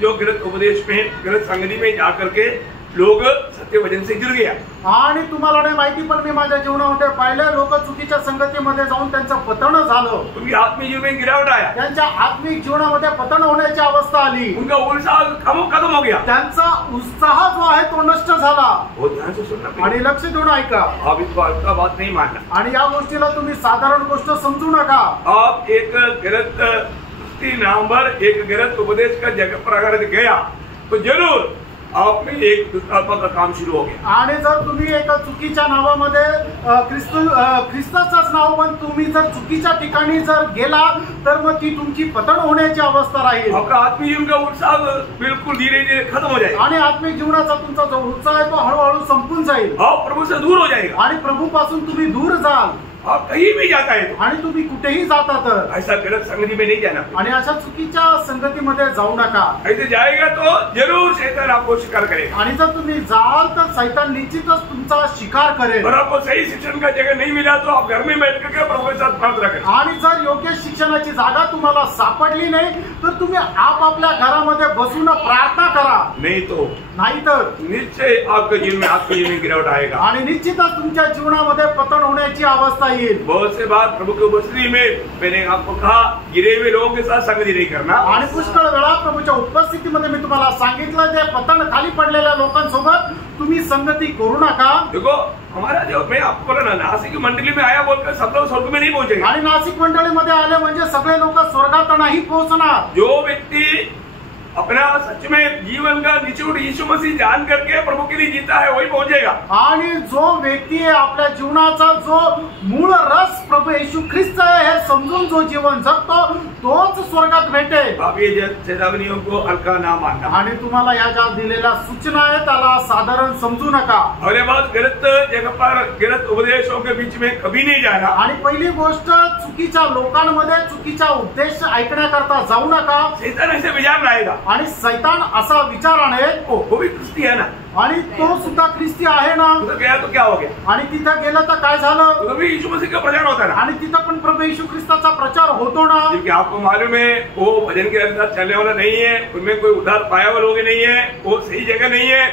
जो गलत उपदेश में, गलत संगति में जाकर के लोग सत्य वचन से गिर गया, आणि तुम्हाला नाही माहिती, पण मी माझ्या जीवनामध्ये पाहिले लोक चुकीच्या संगतीमध्ये जाऊन त्यांचं पतन झालं, उनकी आत्मिक जीवन में गिरावट आया, त्यांच्या आत्मिक जीवनामध्ये पतन होण्याची अवस्था आली, उनका उत्साह खत्म हो गया, त्यांचा उत्साह जो आहे तो नष्ट झाला। बहुत ध्यान से सुनना, आणि लक्ष देऊन ऐका, आप इस बात का बात नहीं मानना, आणि या गोष्टीला तुम्ही साधारण गोष्ट समजू नका। आप एक गलत नाम पर एक गलत उपदेश का जगह पर अगर गया तो जरूर आप में एक दुष्टात्मा का काम शुरू हो गया। आणि जर तुम्ही एका चुकीच्या नावामध्ये ख्रिस्ताचंच नाव पण तुम्ही जर चुकीच्या ठिकाणी जर गेला तर मग ती तुमची पतन होण्याची अवस्था राहील, आपका आत्मिक जीवन का उत्साह बिल्कुल धीरे धीरे खत्म हो जाएगा, आणि आत्मिक जीवनाचा तुमचा जो उत्साह आहे तो हळूहळू संपून जाईल, आप प्रभु से दूर हो जाएगा। आणि प्रभूपासून तुम्ही दूर जाल। आप कहीं भी जाता है तो आणि तुम्ही कुठेही जाता तर ऐसा गलत संगति में नहीं जाना। आणि अशा चुकीच्या संगतीमध्ये जाऊ नका। ऐसे जाएगा तो जरूर शैतान आपको शिकार करेगा आणि जर तुम्ही जाल तर शैतान निश्चितच तुमचा शिकार करेल। और आपको सही शिक्षण का जगह नहीं मिला तो आप घर में बैठ करके प्रभु के साथ प्रार्थना करें। आणि जर योग्य शिक्षणाची जागा तुम्हाला सापडली नाही तर तुम्ही आपापल्या घरामध्ये बसून प्रार्थना करा। नहीं तो नाहीतर निश्चय आपके जीवन में गिरावट आएगा आणि निश्चितच तुमच्या जीवनामध्ये पतन होण्याची अवस्था येईल। बहुत से बार प्रभु की उपस्थिति में मैंने आपको कहा गिरे हुए लोगों के साथ संगति नहीं करना। आणि पुष्कळ वेळा प्रभूच्या उपस्थितीमध्ये मी तुम्हाला सांगितलं ते पतन खाली पडलेल्या लोकांसोबत तुम्ही संगती करू नका। देखो हमारा जो मैं आपको बोला ना नासिक मंडली में आया बोलकर सब लोग स्वर्ग में नहीं पहुंचेंगे। आणि नाशिक मंडळीमध्ये आले म्हणजे सगळे लोक स्वर्गात नाही पोहोचणार। जो व्यक्ति अपना सच में जीवन का निचोड़ यीशु मसीह जान करके प्रभु के लिए जीता है वही पहुंचेगा। आणि जो व्यक्ती आपल्या जीवनाचा जो मूळ रस प्रभू येशू ख्रिस्त आहे हे समजून जो जीवन जगतो तोच स्वर्गात भेटेल। आप ये चेतावनियों को हल्का ना मानना। आणि तुम्हाला या ज्या दिलेल्या सूचना आहे त्याला साधारण समजू नका। और ये बात गलत जगह पर गलत उपदेशों के बीच में कभी नहीं जाना। आणि पहिली गोष्ट चुकीच्या लोकांमध्ये चुकीचा उपदेश ऐकण्याकरता जाऊ नका। शैतान ऐसे विचार लाएगा आणि शैतान असा विचार आणेल वो भी क्रिस्ती है ना आणि तो सुद्धा ख्रिस्ती आहे ना। उधर गया तो क्या हो गया आणि तिथं गेलं तर काय झालं उधर भी यीशु मसीह का प्रचार होता है ना आणि तिथं पण प्रभू येशू ख्रिस्ताचा प्रचार होतो ना। क्योंकि आपको मालूम है वो भजन के अनुसार चलने वाला नहीं है उनमें कोई उधार पाया हुआ लोग नहीं है वो सही जगह नहीं है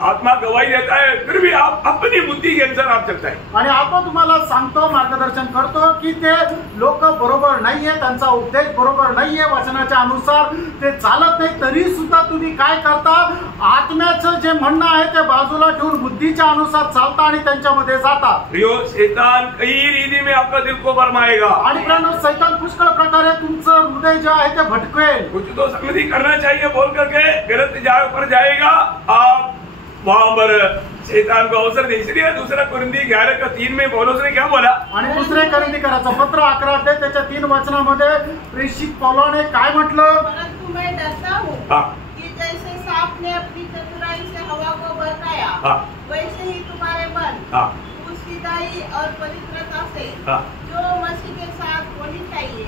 आत्मा गवाही देता है फिर भी आप अपनी बुद्धि के अनुसार आप चलता है। आणि आता तुम्हाला सांगतो मार्गदर्शन करतो की ते लोक बरोबर नाहीये त्यांचा उपदेश बरोबर नाहीये वचनाच्या अनुसार ते चालत नाही तरी सुद्धा तुम्ही काय करता आत्म्याचं जे म्हणणं आहे ते बाजूला ठेवून बुद्धीच्या अनुसार चालता आणि त्यांच्यामध्ये जाता। प्रियो शैतान कई रीति में आपका दिल को भरमाएगा आणि प्रणव शैतान पुष्कळ प्रकारे तुमचं हृदय जे आहे ते भटकवेल। कुछ तो संगति करना चाहिए बोल करके गलत जगह पर जाएगा आप वहां पर शैतान को अवसर दे। इसलिए दूसरा कुरिन्थी 11:3 में पौलुस ने क्या बोला आणि दुसरे कोरिन्थीकराचं पत्र 11 त्याच्या 3 वचनामध्ये प्रेषित पौलाने काय म्हटलं परंतु मैं डरता हूँ कि जैसे सांप ने अपनी चतुराई से हवा को बहकाया वैसे ही तुम्हारे मन उसीदाई और पवित्रता से जो मसीह के साथ होनी चाहिए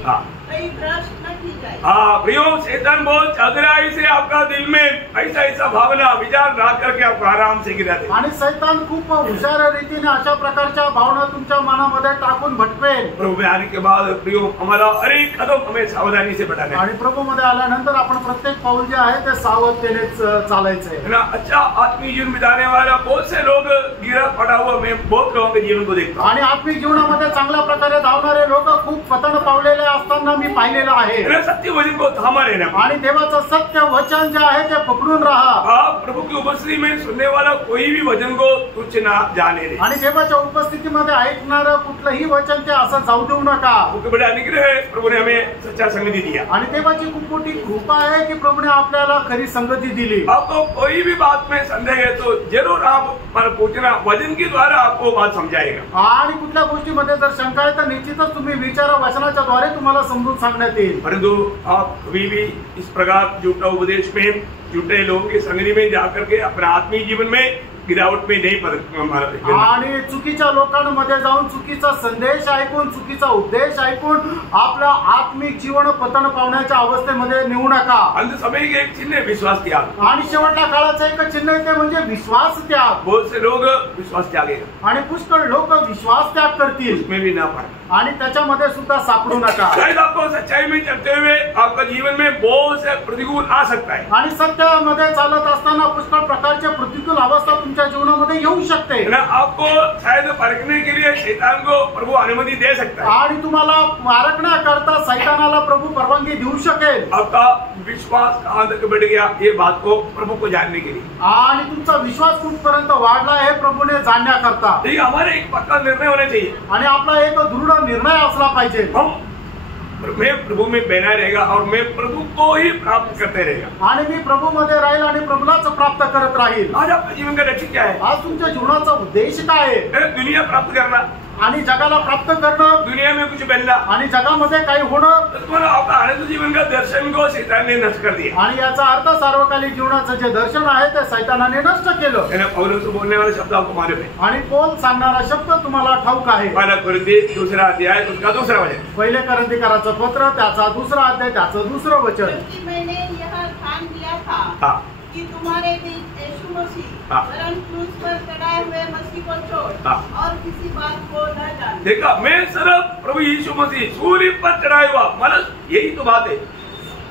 कहीं भ्रष्ट न की जाए। प्रियो शैतान बहुत चतुराई से आपका दिल में ऐसा ऐसा भावना विचार ला करके आपको आराम से गिरा दे। आणि शैतान खूप हुशार रीतीने अशा प्रकारच्या भावना तुमच्या मनामध्ये टाकून भटकवेल। प्रभु में आने के बाद प्रियो हमारा हर एक कदम हमें सावधानी से बढ़ाना है आणि प्रभू मध्ये आल्यानंतर आपण प्रत्येक पाऊल जे आहे ते सावधतेनेच चालायचंय है ना। अच्छा आत्मीय जीवन बिताने वाला बहुत से लोग गिरा पड़ा हुआ मैं बहुत लोगों के जीवन को देखता हूँ आणि आत्मिक जीवनामध्ये चांगल्या प्रकारे धावणारे लोक खूप पतन पावलेले असताना मी पाहिलेलं आहे। सत्य वचन को थामा रहना आणि देवाचं सत्य वचन जे आहे ते पकडून राहा। आप प्रभु की उपस्थिति में सुनने वाला कोई भी वचन को तुच्छ ना जाने दे आणि देवाच्या उपस्थितीमध्ये ऐकणारं कुठलंही वचन ते असं जाऊ देऊ नका। वो बड़ा अनुग्रह है प्रभु ने हमें सच्चा संगति दिया आणि देवाची खूप मोठी कृपा आहे की प्रभूने आपल्याला खरी संगती दिली। आपको कोई भी बात में संदेह है तो जरूर आप पर पूछना वचन के द्वारा आपको बात समझाएगा। आणि कुठल्या गोष्टीमध्ये जर शंका आहे तर निश्चितच तुम्ही विचारा वचनाच्या द्वारे तुम्हाला समजून सांगण्यात येईल। परंतु आप कभी भी इस प्रकार झूठा उपदेश में झूठे लोगों की संगति में जाकर के अपने आत्मीय जीवन में गिरावट में नहीं आणि चुकीच्या लोकांमध्ये जाऊन चुकीचा संदेश ऐकून चुकीचा उपदेश ऐकून आपलं आत्मिक जीवन पतन पावण्याच्या अवस्थेमध्ये नेऊ नका। अंत समय के एक चिन्ह विश्वास त्याग आणि शेवटच्या काळाचं एक चिन्ह ते म्हणजे विश्वास त्याग। बहुत से लोग विश्वास त्यागेगा आणि पुष्कळ लोक विश्वास त्याग करतील उसमें भी ना पड़े आणि त्याच्यामध्ये सुद्धा सापडू नका। शायद आपको सच्चाई में चलते हुए आपका जीवन में बहुत से प्रतिकूल आ सकता है आणि सत्यामध्ये चालत असताना पुष्कळ प्रकारचे प्रतिकूल अवस्था तुमच्या जीवनामध्ये येऊ शकते। आपको शायद परखने के लिए शैतान को प्रभु अनुमति दे सकता है आणि तुम्हाला मारण्याकरता शैतानाला प्रभु परवानगी देऊ शकेल। आपका विश्वास कहां तक बढ़ गया ये बात को प्रभु को जानने के लिए आणि तुमचा विश्वास कुठपर्यंत वाढला हे प्रभूने जाणण्याकरता ये हमारे एक पक्का निर्णय होना चाहिए आणि आपला एक दृढ निर्णय असला पाहिजे। मैं प्रभु में बना रहेगा और मैं प्रभु को ही प्राप्त करते रहेगा आणि मी प्रभू मध्ये राहील आणि प्रभूलाच प्राप्त करत राहील। आज आपके जीवन का लक्ष्य क्या है? आज तुमच्या जीवनाचा उद्देश काय आहे? दुनिया प्राप्त करना आणि जगाला प्राप्त करणं, दुनिया में कुछ बनना, आणि जगामध्ये काही होणं, तो तुम्हारा आपका आनंद जीवन का दर्शन को शैतान ने नष्ट कर दिया। आणि याचा अर्थ सार्वकालिक जीवनाचं जे दर्शन आहे ते सैतानाने नष्ट केलं। यानी पौलुस बोलने वाले शब्द आपको मालूम है, आणि पौल सांगणारा शब्द तुम्हाला ठाऊक आहे। पहला कुरिन्थी 2 अध्याय उसका 2 वचन, पहिले करंथीकराचं पत्र त्याचा 2 अध्याय त्याचं 2 वचन। क्योंकि मैंने यह ठान लिया था हाँ कि तुम्हारे बीच यीशु मसीह हाँ। वरन क्रूस पर चढ़ाए हुए मसीह को छोड़ हाँ। और किसी बात को न जान। देखा, मैं सिर्फ प्रभु यीशु मसीह सूर्य पर चढ़ाया हुआ, मतलब यही तो बात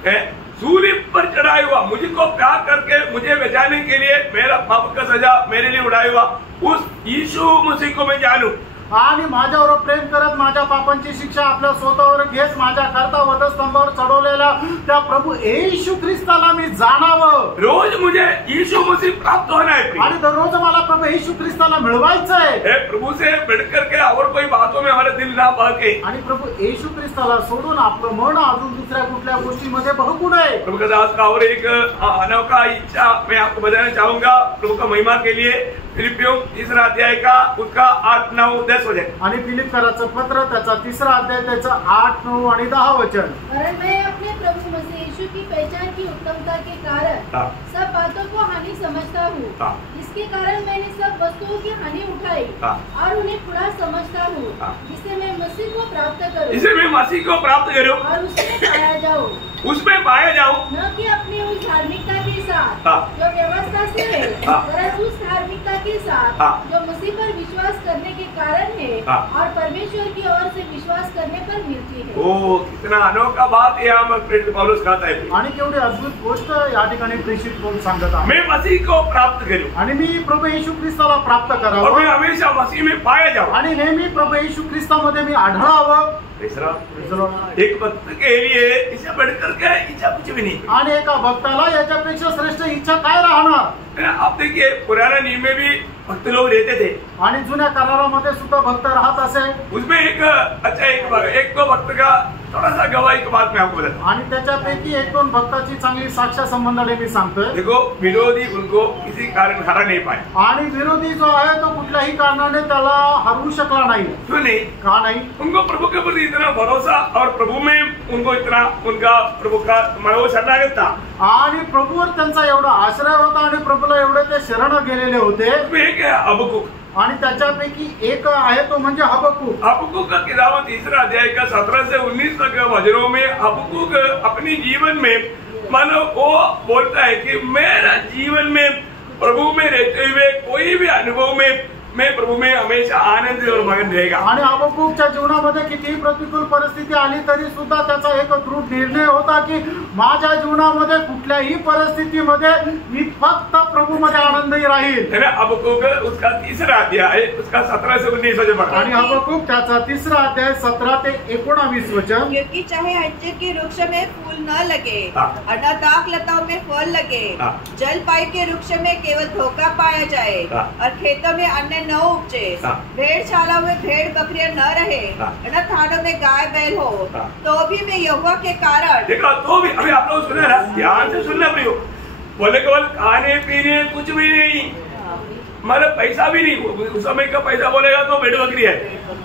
है, सूर्य पर चढ़ाया हुआ, मुझको प्यार करके मुझे बचाने के लिए मेरा पाप का सजा मेरे लिए उड़ाया हुआ उस यीशु मसीह को मैं जानूं, आणि माझ्यावर प्रेम करत माझ्या पापांची शिक्षा आपल्या स्वतःवर घेत माझ्या करता वधस्तंभावर चढवलेला त्या प्रभु येशू ख्रिस्ताला मी जाणावं। रोज मुझे यीशु मसीह प्राप्त होना है आणि दररोज मला प्रभु येशू ख्रिस्ताला मिळवायचं आहे। प्रभु से बढ़ करके और कोई बातों में हमारा दिल ना बहके, आणि प्रभु येशू ख्रिस्ताला सोडून आपलं मन अजून दुसऱ्या कुठल्या गोष्टीमध्ये बहकू नये। प्रभु का दास का और एक अनोखा इच्छा मैं आपको बताना चाहूंगा प्रभु का महिमा के लिए। फिलिपियों 3 अध्याय का उसका 8, 9, 10 वचन, आणि फिलिप्पियराचं पत्र त्याचा 3 अध्याय त्याचं 8, 9 आणि 10 वचन। वरन मैं अपने प्रभु मसीह यीशु की पहचान की उत्तमता के कारण हाँ। सब बातों को हानि समझता हूँ, हाँ। जिसके कारण मैंने सब वस्तुओं की हानि उठाई हाँ। और उन्हें पूरा समझता हूँ, हाँ। जिससे मैं मसीह को प्राप्त करूँ इसे मैं मसीह को प्राप्त करूं, और उसमें पाया जाऊँ, उसमें पाया जाऊं, न कि अपनी उस धार्मिकता के साथ हाँ। जो व्यवस्था से है, हाँ। वरन उस धार्मिकता के साथ हाँ। जो मसीह पर विश्वास करने के कारण है हाँ। और परमेश्वर की ओर से विश्वास करने पर मिलती है। ओ कितना अनोखा बात यहाँ प्रेरित पौलुस कहता है, आणि केवढी अद्भुत गोष्ट या ठिकाणी प्रेषित पौल सांगत आहे। मैं मसीह को प्राप्त करूं आणि मी प्रभु येशू ख्रिस्ताला प्राप्त और मैं करावं हमेशा मसीह में पाया जाऊं। आणि नेहमी प्रभु येशू ख्रिस्तामध्ये मी आढळावं। तीसरा, एक भक्त के लिए इसे बढ़कर के इच्छा कुछ भी नहीं। आणि एका भक्ताला याच्यापेक्षा श्रेष्ठ इच्छा काय राहणार। आप देखिए पुराना नियम में भी भक्त लोग रहते थे, आणि जुन्या करारामध्ये सुद्धा भक्त राहत असे। उसमें एक अच्छा एक दो भक्त का थोड़ा सा गवाही की बात मैं आपको बताता हूँ। आणि त्याच्यापैकी 1-2 भक्ताची चांगली साक्ष संबंधाने मी सांगतोय। देखो, विरोधी उनको किसी कारण हरा नहीं पाए। आणि विरोधी जो आहे तो कुठल्याही कारणाने त्याला हरवू शकला नाही। क्यों नहीं? का नाही? उनको प्रभु के प्रति इतना भरोसा और प्रभु में उनको इतना उनका प्रभु का वो शरणागत था, आणि प्रभूवर त्यांचा एवढा आश्रय होता आणि प्रभूला एवढे ते शरण गेलेले होते। उसमें एक है हबक्कुक। आणि त्याच्यापैकी एक आहे तो म्हणजे हबक्कुक। हबक्कुक का किताब 3 अध्याय का 17 से 19 तक वचनों में हबक्कुक अपने जीवन में मानो वो बोलता है कि मेरा जीवन में प्रभु में रहते हुए कोई भी अनुभव में मैं प्रभु में हमेशा आनंद और मगन रहेगा। आणि हबक्कुकच्या जीवनामध्ये कितीही प्रतिकूल परिस्थिती आली तरी सुद्धा त्याचा एक दृढ निर्णय होता की माझ्या जीवनामध्ये कुठल्याही परिस्थितीमध्ये मी फक्त प्रभूमध्ये आनंदी राहील। हबक्कुक उसका 3 अध्याय उसका 17 से 19 वचन पढ़ा। आणि हबक्कुक त्याचा 3 अध्याय 17 ते 19 वचन। क्योंकि चाहे अंजीर के वृक्ष में फूल न लगे हाँ। और न दाख लताओं में फल लगे, हाँ। जल पाई के वृक्ष में केवल धोखा पाया जाए हाँ। और खेतों में अन्न न उपजे, हाँ। भेड़शाला में भेड़ बकरियां न रहे, हाँ। न थानों में गाय बैल हो, हाँ। तो भी मैं यहोवा के कारण देखा, तो भी अभी आप लोग सुना ना, ध्यान से सुनना प्रियो, बोले केवल खाने पीने कुछ भी नहीं, मतलब पैसा भी नहीं, उस समय का पैसा बोलेगा तो भेड़ बकरी है,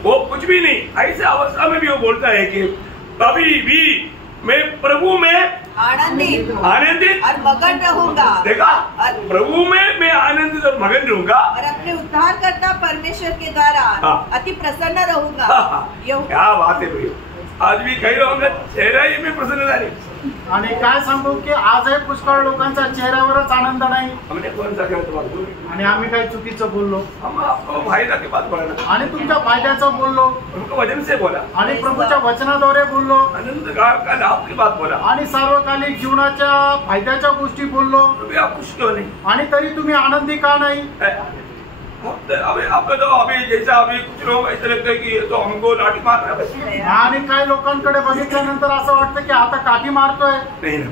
वो कुछ भी नहीं। ऐसे अवस्था में भी वो बोलता है कि अभी भी मैं प्रभु में आनंदित और मगन रहूंगा। देखा, प्रभु में मैं आनंदित और मगन रहूंगा और अपने उद्धारकर्ता परमेश्वर के द्वारा हाँ। अति प्रसन्न रहूंगा। क्या बात है भैया, आज भी कई लोगों का चेहरा ही में प्रसन्नता नहीं। आणि काय सांगू की आजही पुष्कळ लोकांचा चेहऱ्यावरच आनंद नाही। हमने कौन सा गलत बात बोली? आणि आम्ही काही चुकीचं बोललो हम आपको फायदा की बात बोला आणि तुमच्या फायद्याचं बोललो उनको वचन से बोला, आणि प्रभूच्या वचनाद्वारे बोललो आनंद का लाभ की बात बोला, आणि सार्वकालिक जीवनाच्या फायद्याच्या गोष्टी बोललो, अभी आप खुश क्यों नहीं? आणि तरी तुम्ही आनंदी का नाही? अभी आपको तो अभी जैसा अभी कुछ लोग ऐसे लगता है कि ये तो हमको लाठी मार रहा है, आणि काही लोकांकडे बघितल्यानंतर असं वाटतं की आता काठी मारतोय। नहीं ना,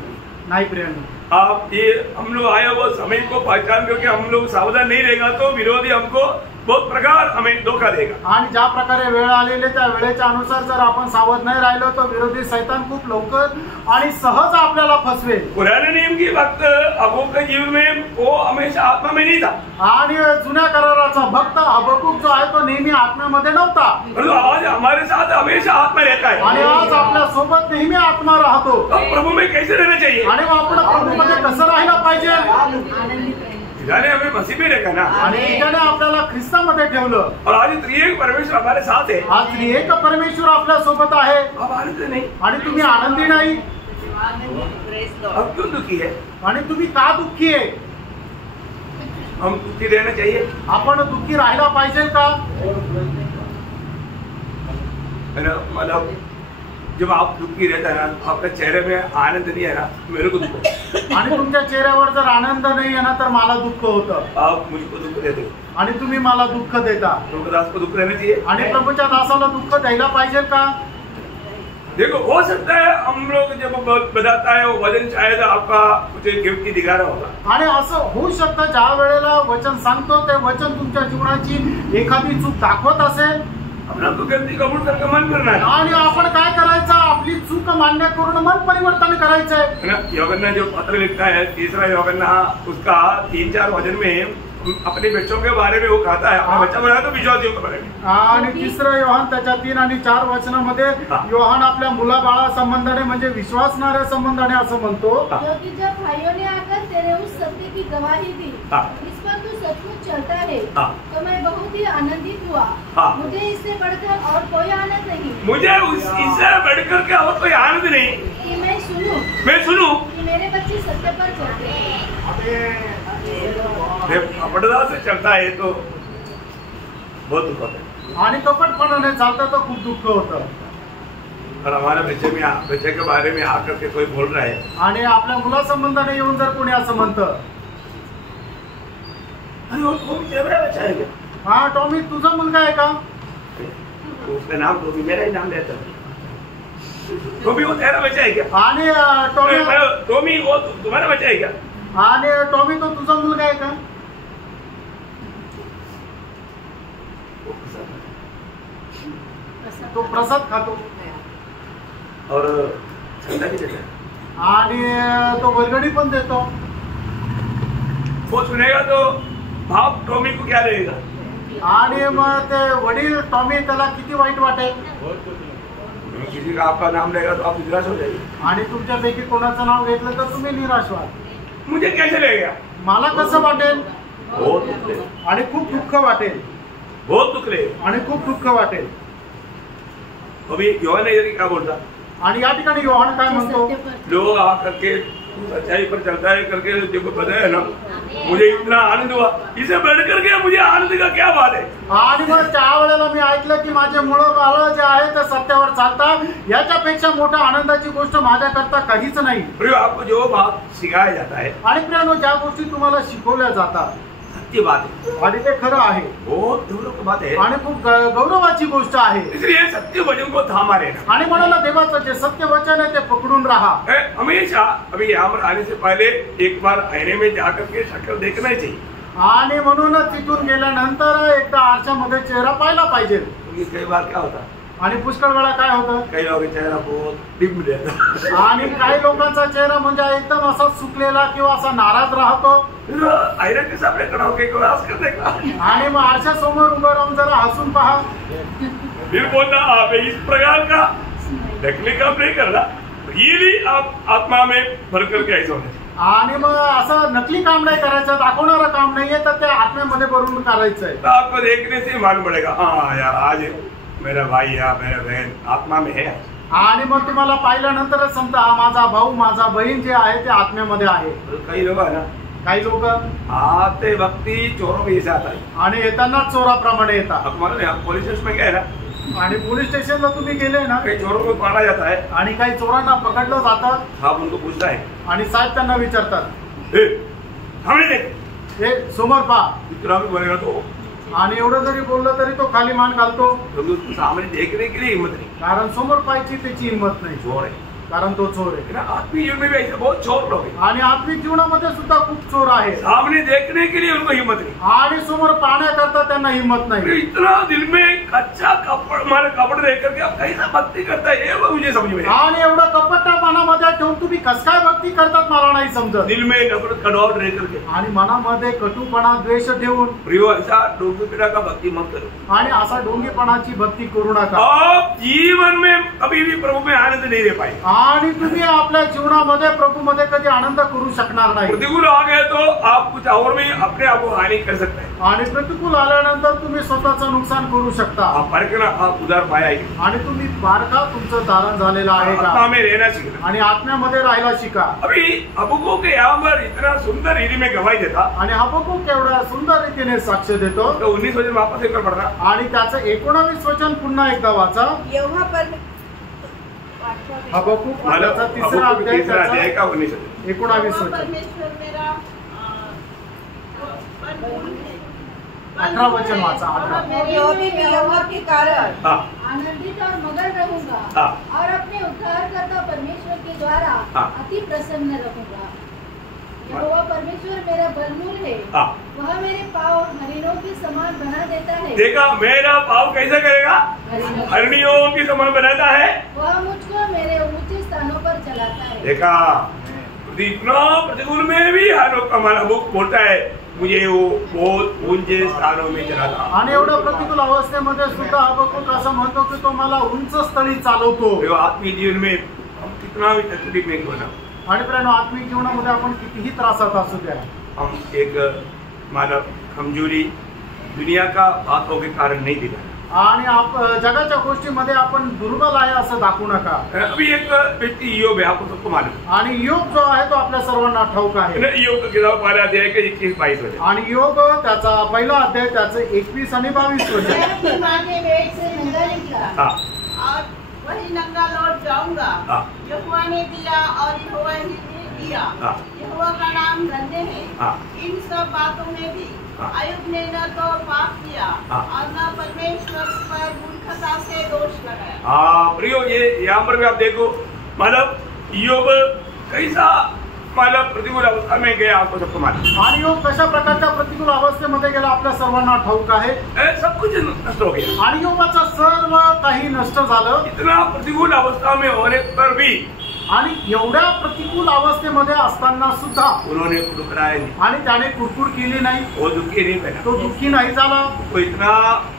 नाही प्रियांनो, आप ये हम लोग आए वो समय को पहचान करके हम लोग सावधान नहीं रहेगा तो विरोधी हमको बहुत प्रकार हमें धोखा देगा। आणि ज्या प्रकारे वेळ आलेली त्या वेळेच्या अनुसार जर आपण सावध नाही राहिलो तर विरोधी शैतान खूप लवकर आणि सहज आपल्याला फसवेल। पुराने नियम की वक्त हबक्कूक के जीवन में वो हमेशा आत्मा में नहीं था, आणि जुन्या कराराचा भक्त हबक्कूक जो आहे तो नेहमी आत्म्यामध्ये नव्हता, परंतु आज हमारे साथ हमेशा आत्मा रहता है। आणि आज आपल्या सोबत नेहमी आत्मा राहतो। अब प्रभु में कैसे रहना चाहिए? आणि आपण प्रभूमध्ये कसं राहायला पाहिजे? जाने हमें मसीह में रखा ना, आणि त्याने आपल्याला ख्रिस्तामध्ये ठेवलं। और आज त्रिएक परमेश्वर हमारे साथ है। आज एक परमेश्वर आपल्या सोबत आहे अब आनंद नहीं, आणि तुम्ही आनंदी नाही, अब क्यों दुखी है? आणि तुम्ही का दुःखी आहे? हम दुखी रहना चाहिए, आपण दुःखी राहायला पाहिजे का? है ना? मतलब जब आप दुखी रहता है ना, आपके चेहरे में आनंद नहीं है ना, मेरे को दुख होता। आणि तुमच्या चेहऱ्यावर जर आनंद नाही आहे ना तर मला दुःख होतं, आप मुझको दुख देते हो, आणि तुम्ही मला दुःख देता। प्रभु दास को दुख रहना चाहिए। आणि प्रभूच्या दासाला दुःख द्यायला पाहिजे का? देखो हो सकता है हम लोग जब बताता है वो वचन शायद आपका कुछ गिफ्ट दिखा रहा होगा, आणि असं होऊ शकतं ज्या वेळेला वचन सांगतो ते वचन तुमच्या जीवनाची एखादी चूक दाखवत असेल, अपना तो गलती कबूल करके मन करना है आणि आपण काय करायचं? आपली चूक मान्य करून मन परिवर्तन करायचंय। है ना? यूहन्ना जो पत्र लिखता है, तीसरा यूहन्ना, उसका 3-4 वचन में अपने बच्चों के बारे में वो कहता है, अपना बच्चा बनाया तो विश्वासियों के बारे में। आणि तिसरं योहान त्याच्या 3 आणि 4 वचनामध्ये योहान आपल्या मुलाबाळा संबंधाने म्हणजे विश्वासणाऱ्या संबंधाने असं म्हणतो, क्योंकि जब भाइयों ने आकर तेरे उस सत्य की गवाही दी इस पर तू सचमुच चलता है, तो मैं बहुत ही आनंदित हुआ। मुझे इससे बढ़कर और कोई आनंद नहीं, मुझे इससे बढ़कर के और कोई आनंद नहीं कि मैं सुनूं कि मेरे बच्चे सत्य पर चलते हैं। कपटता से चलता है तो बहुत दुख होता है, आणि कपटपणाने चालतं तर खूप दुःख होतं। और हमारे बच्चे के बारे में आकर के कोई बोल रहा है, आणि आपल्या मुला संबंधाने येऊन जर कोणी असं म्हणतं, अरे वो मेरा बच्चा है क्या? हा टॉमी तुझा मुलगा आहे का? तो उसका नाम तो भी मेरा ही नाम लेता है, तो भी वो तेरा बच्चा है क्या? आणि टॉमी वो तुम्हारा बच्चा है क्या? आणि टॉमी तो तुझा मुलगा आहे का? तो प्रसाद खातो और चंदा भी देता है, आणि तो वर्गणी पण देतो। वो सुनेगा तो बाप टॉमी को क्या लगेगा? आणि मग ते वडील टॉमी त्याला किती वाईट वाटेल? किसी का आपका नाम लेगा तो आप निराश हो जाएंगे। आणि तुमच्यापैकी कोणाचं नाव घेतलं तर तुम्ही निराश व्हाल। मुझे कैसे लगेगा? मला कसं वाटेल? बहुत दुख ले, आणि खूप दुःख वाटेल, बहुत दुख ले। आणि खूप दुःख वाटेल। अभी यूहन्ना ये क्या बोलता? आणि या ठिकाणी योहान काय म्हणतो? लोग आकर के सच्चाई पर चलता है करके देखो बताया ना, मुझे इतना आनंद हुआ, इसे बढ़ करके मुझे आनंद का क्या बात है? आणि मग त्यावेळेला मी ऐकलं की माझे मुलं जे आहे ते सत्यावर चालतात, याच्यापेक्षा मोठा आनंदाची गोष्ट माझ्याकरता काहीच नाही। प्रिय, आपको जो बात सिखाया जाता है, आणि प्रियानो ज्या गोष्टी तुम्हाला शिकवल्या जातात सत्य बात है, आणि ते खरं आहे, बहुत गौरव की बात है, आणि खूप गौरवाची गोष्ट आहे। इसलिए सत्य वचन को थामा रहना, आणि म्हणून देवाचं जे सत्य वचन आहे ते पकडून राहा। हमेशा अभी यहाँ पर आने से पहले एक बार आईने में जाकर के शक्ल देखना ही चाहिए। आणि म्हणूनच तिथून गेल्यानंतर एकदा आरशामध्ये चेहरा पाहिला पाहिजे। क्योंकि कई बार क्या होता है, आणि पुष्कळ वेळा काय होतं, कई लोगों का चेहरा बहुत डिम रहता आणि काही लोकांचा चेहरा म्हणजे एकदम असा सुकलेला किंवा असा नाराज राहतो। है, आईने के सामने खड़ा होकर एक आवाज करने का, आणि मग आरशासमोर उभं राहून जरा हसून पहा, फिर बोलना आप इस प्रकार का नकली काम नहीं करना, रियली आप आत्मा में भर करके ऐसा होना चाहिए। आणि मग असं नकली काम नाही करायचं, दाखवणारं काम नाहीये, तर ते आत्म्यामध्ये भरून करायचंय। तो आपको देखने से मालूम पड़ेगा, हाँ यार आज मेरा भाई या मेरा बहन आत्मा में है। आणि मग तुम्हाला पाहिल्यानंतरच समजा हा माझा भाऊ माझा बहीण जे आहे ते आत्म्यामध्ये आहे। तो कई लोग है ना, काही लोक आते वक्त ही चोरों में से आता है। आणि येताना चोराप्रमाणे येतात। हमारे यहाँ पुलिस स्टेशन में क्या है ना, आणि पोलीस स्टेशनला तुम्ही गेले ना, कई चोरों को पकड़ा जाता है, आणि काही चोरांना पकडलं जातं, साहब उनको पूछता है, आणि साहेब त्यांना विचारतात, हमने देख हे समोर पहा। इतना भी बोलेगा तो आणि एवढं जरी बोललं तरी तो खाली मान घालतो, क्योंकि उसको सामने देखने के लिए हिम्मत नहीं, कारण समोर पाहायची त्याची हिंमत नाही। चोर है। कारण तो चोर आहे. ना आत्मीय जीवन में भी ऐसे बहुत चोर लोग हैं, आणि आत्मिक जीवनामध्ये सुद्धा खूप चोर आहे. सामने देखने के लिए उनको हिम्मत नहीं, आणि समोर पाहण्याकरता त्यांना हिंमत नाही. इतना दिल में कच्चा कपड़ हमारे कपड़े देख करके आप कैसा भक्ति करता है ये मुझे समझ में नहीं. आणि एवढं कपट मनामध्ये ठेवून तुम्ही कस काय भक्ती करतात मला नाही समजत. दिल में नफरत कड़वाहट रह करके आणि मनामध्ये कटुपणा द्वेष ठेवून प्रियो ऐसा डोंगीपीड़ा का भक्ति मत करो. आणि असा डोंगीपणाची भक्ती करू नका. आप जीवन में कभी भी प्रभु में आनंद नहीं रह पाए. आणि तुम्ही आपल्या जीवनामध्ये प्रभूमध्ये कधी आनंद करू शकणार नाही. प्रतिकूल आ गए तो आप कुछ और भी अपने आप को हानि कर सकते हैं. आणि प्रतिकूल आल्यानंतर तुम्ही स्वतःचं नुकसान करू शकता. आप परखना, आप उधार पाया है. आणि तुम्ही बारका तुमचं धारण झालेलं आहे आत्मा का में रहना सीखना. आणि आत्म्यामध्ये राहायला शिका. अभी हबक्कूक के यहाँ पर इतना सुंदर रीति में गवाही देता आणि हबक्कूक एवढ्या सुंदर रीतीने साक्ष देतो. तो 19 वचन वापस एक बार पढ़ना. आणि त्याचं 19 वचन पुन्हा एकदा वाचा. यहोवा पर हबक्कूक मतलब त्याचा तिसरा हबक्कूक अध्याय तीसरा अध्याय त्याचा का 19 वचन. 19 यहोवा वचन परमेश्वर मेरा बलबूल है. 18 वचन वाचा. 18 जो भी मैं यहोवा के कारण हाँ आनंदित और मगन रहूंगा हाँ। और अपने उद्धारकर्ता परमेश्वर के द्वारा हाँ। अति प्रसन्न रहूंगा. यहोवा परमेश्वर मेरा बलमूल है, हाँ. वह मेरे पाँव हरिणों के समान बना देता है. देखा मेरा पाव कैसा करेगा, हरणियों की समान बनाता है. वह मुझको मेरे ऊंचे स्थानों पर चलाता है. देखा इतना प्रतिकूल में भी हमारा बुक बोलता है मुझे वो बहुत ऊंचे स्थानों में चलाता. आणि एवढ्या प्रतिकूल अवस्थेमध्ये सुद्धा हबक्कूक असं म्हणतो की तो मला उंच स्थळी चालवतो. वो आत्मीय जीवन में हम कितना भी तकलीफ में क्यों ना, आणि प्रेरणा आत्मिक जीवनामध्ये आपण कितीही त्रासात असू द्या, हम एक मानव कमजोरी दुनिया का बातों के कारण नहीं दिखा. आणि जगाच्या गोष्टीमध्ये आपण दुर्बल आहे असं दाखवू नका. अभी एक व्यक्ति योग है, आपको सबको मालूम. आणि योग जो आहे तो आपल्या सर्वांना ठाऊक आहे. योग का किताब पहला अध्याय का 21-22 वचन. आणि योग त्याचा पहिला अध्याय त्याचं 21 आणि 22 वचन. मैं अपनी माँ के पेट से नंगा निकला हाँ और वही नंगा लौट जाऊंगा. हाँ. यहोवा ने दिया और यहोवा ही ने दिया. हाँ. यहोवा का नाम धन्य है. हाँ. इन सब बातों में भी हाँ. अय्यूब ने न तो पाप किया हाँ. और न परमेश्वर पर मूर्खता से दोष लगाया. हाँ प्रियो, ये यहाँ पर भी आप देखो मतलब योग कैसा मतलब प्रतिकूल अवस्था में गया, आपको सबको मालूम. आणि योग कशा प्रकारच्या प्रतिकूल अवस्थेमध्ये गेला आपल्या सर्वांना ठाऊक आहे. सब कुछ नष्ट हो गया. आणि योगाचं सर्व काही नष्ट झालं. इतना प्रतिकूल अवस्था में होने पर भी आणि एवढ्या प्रतिकूल अवस्थेमध्ये असताना सुद्धा उन्होंने ठुकराया नहीं, आणि त्याने कुरकुर केली नाही, वो दुखी नहीं बना. तो दुःखी नाही झाला. तो इतना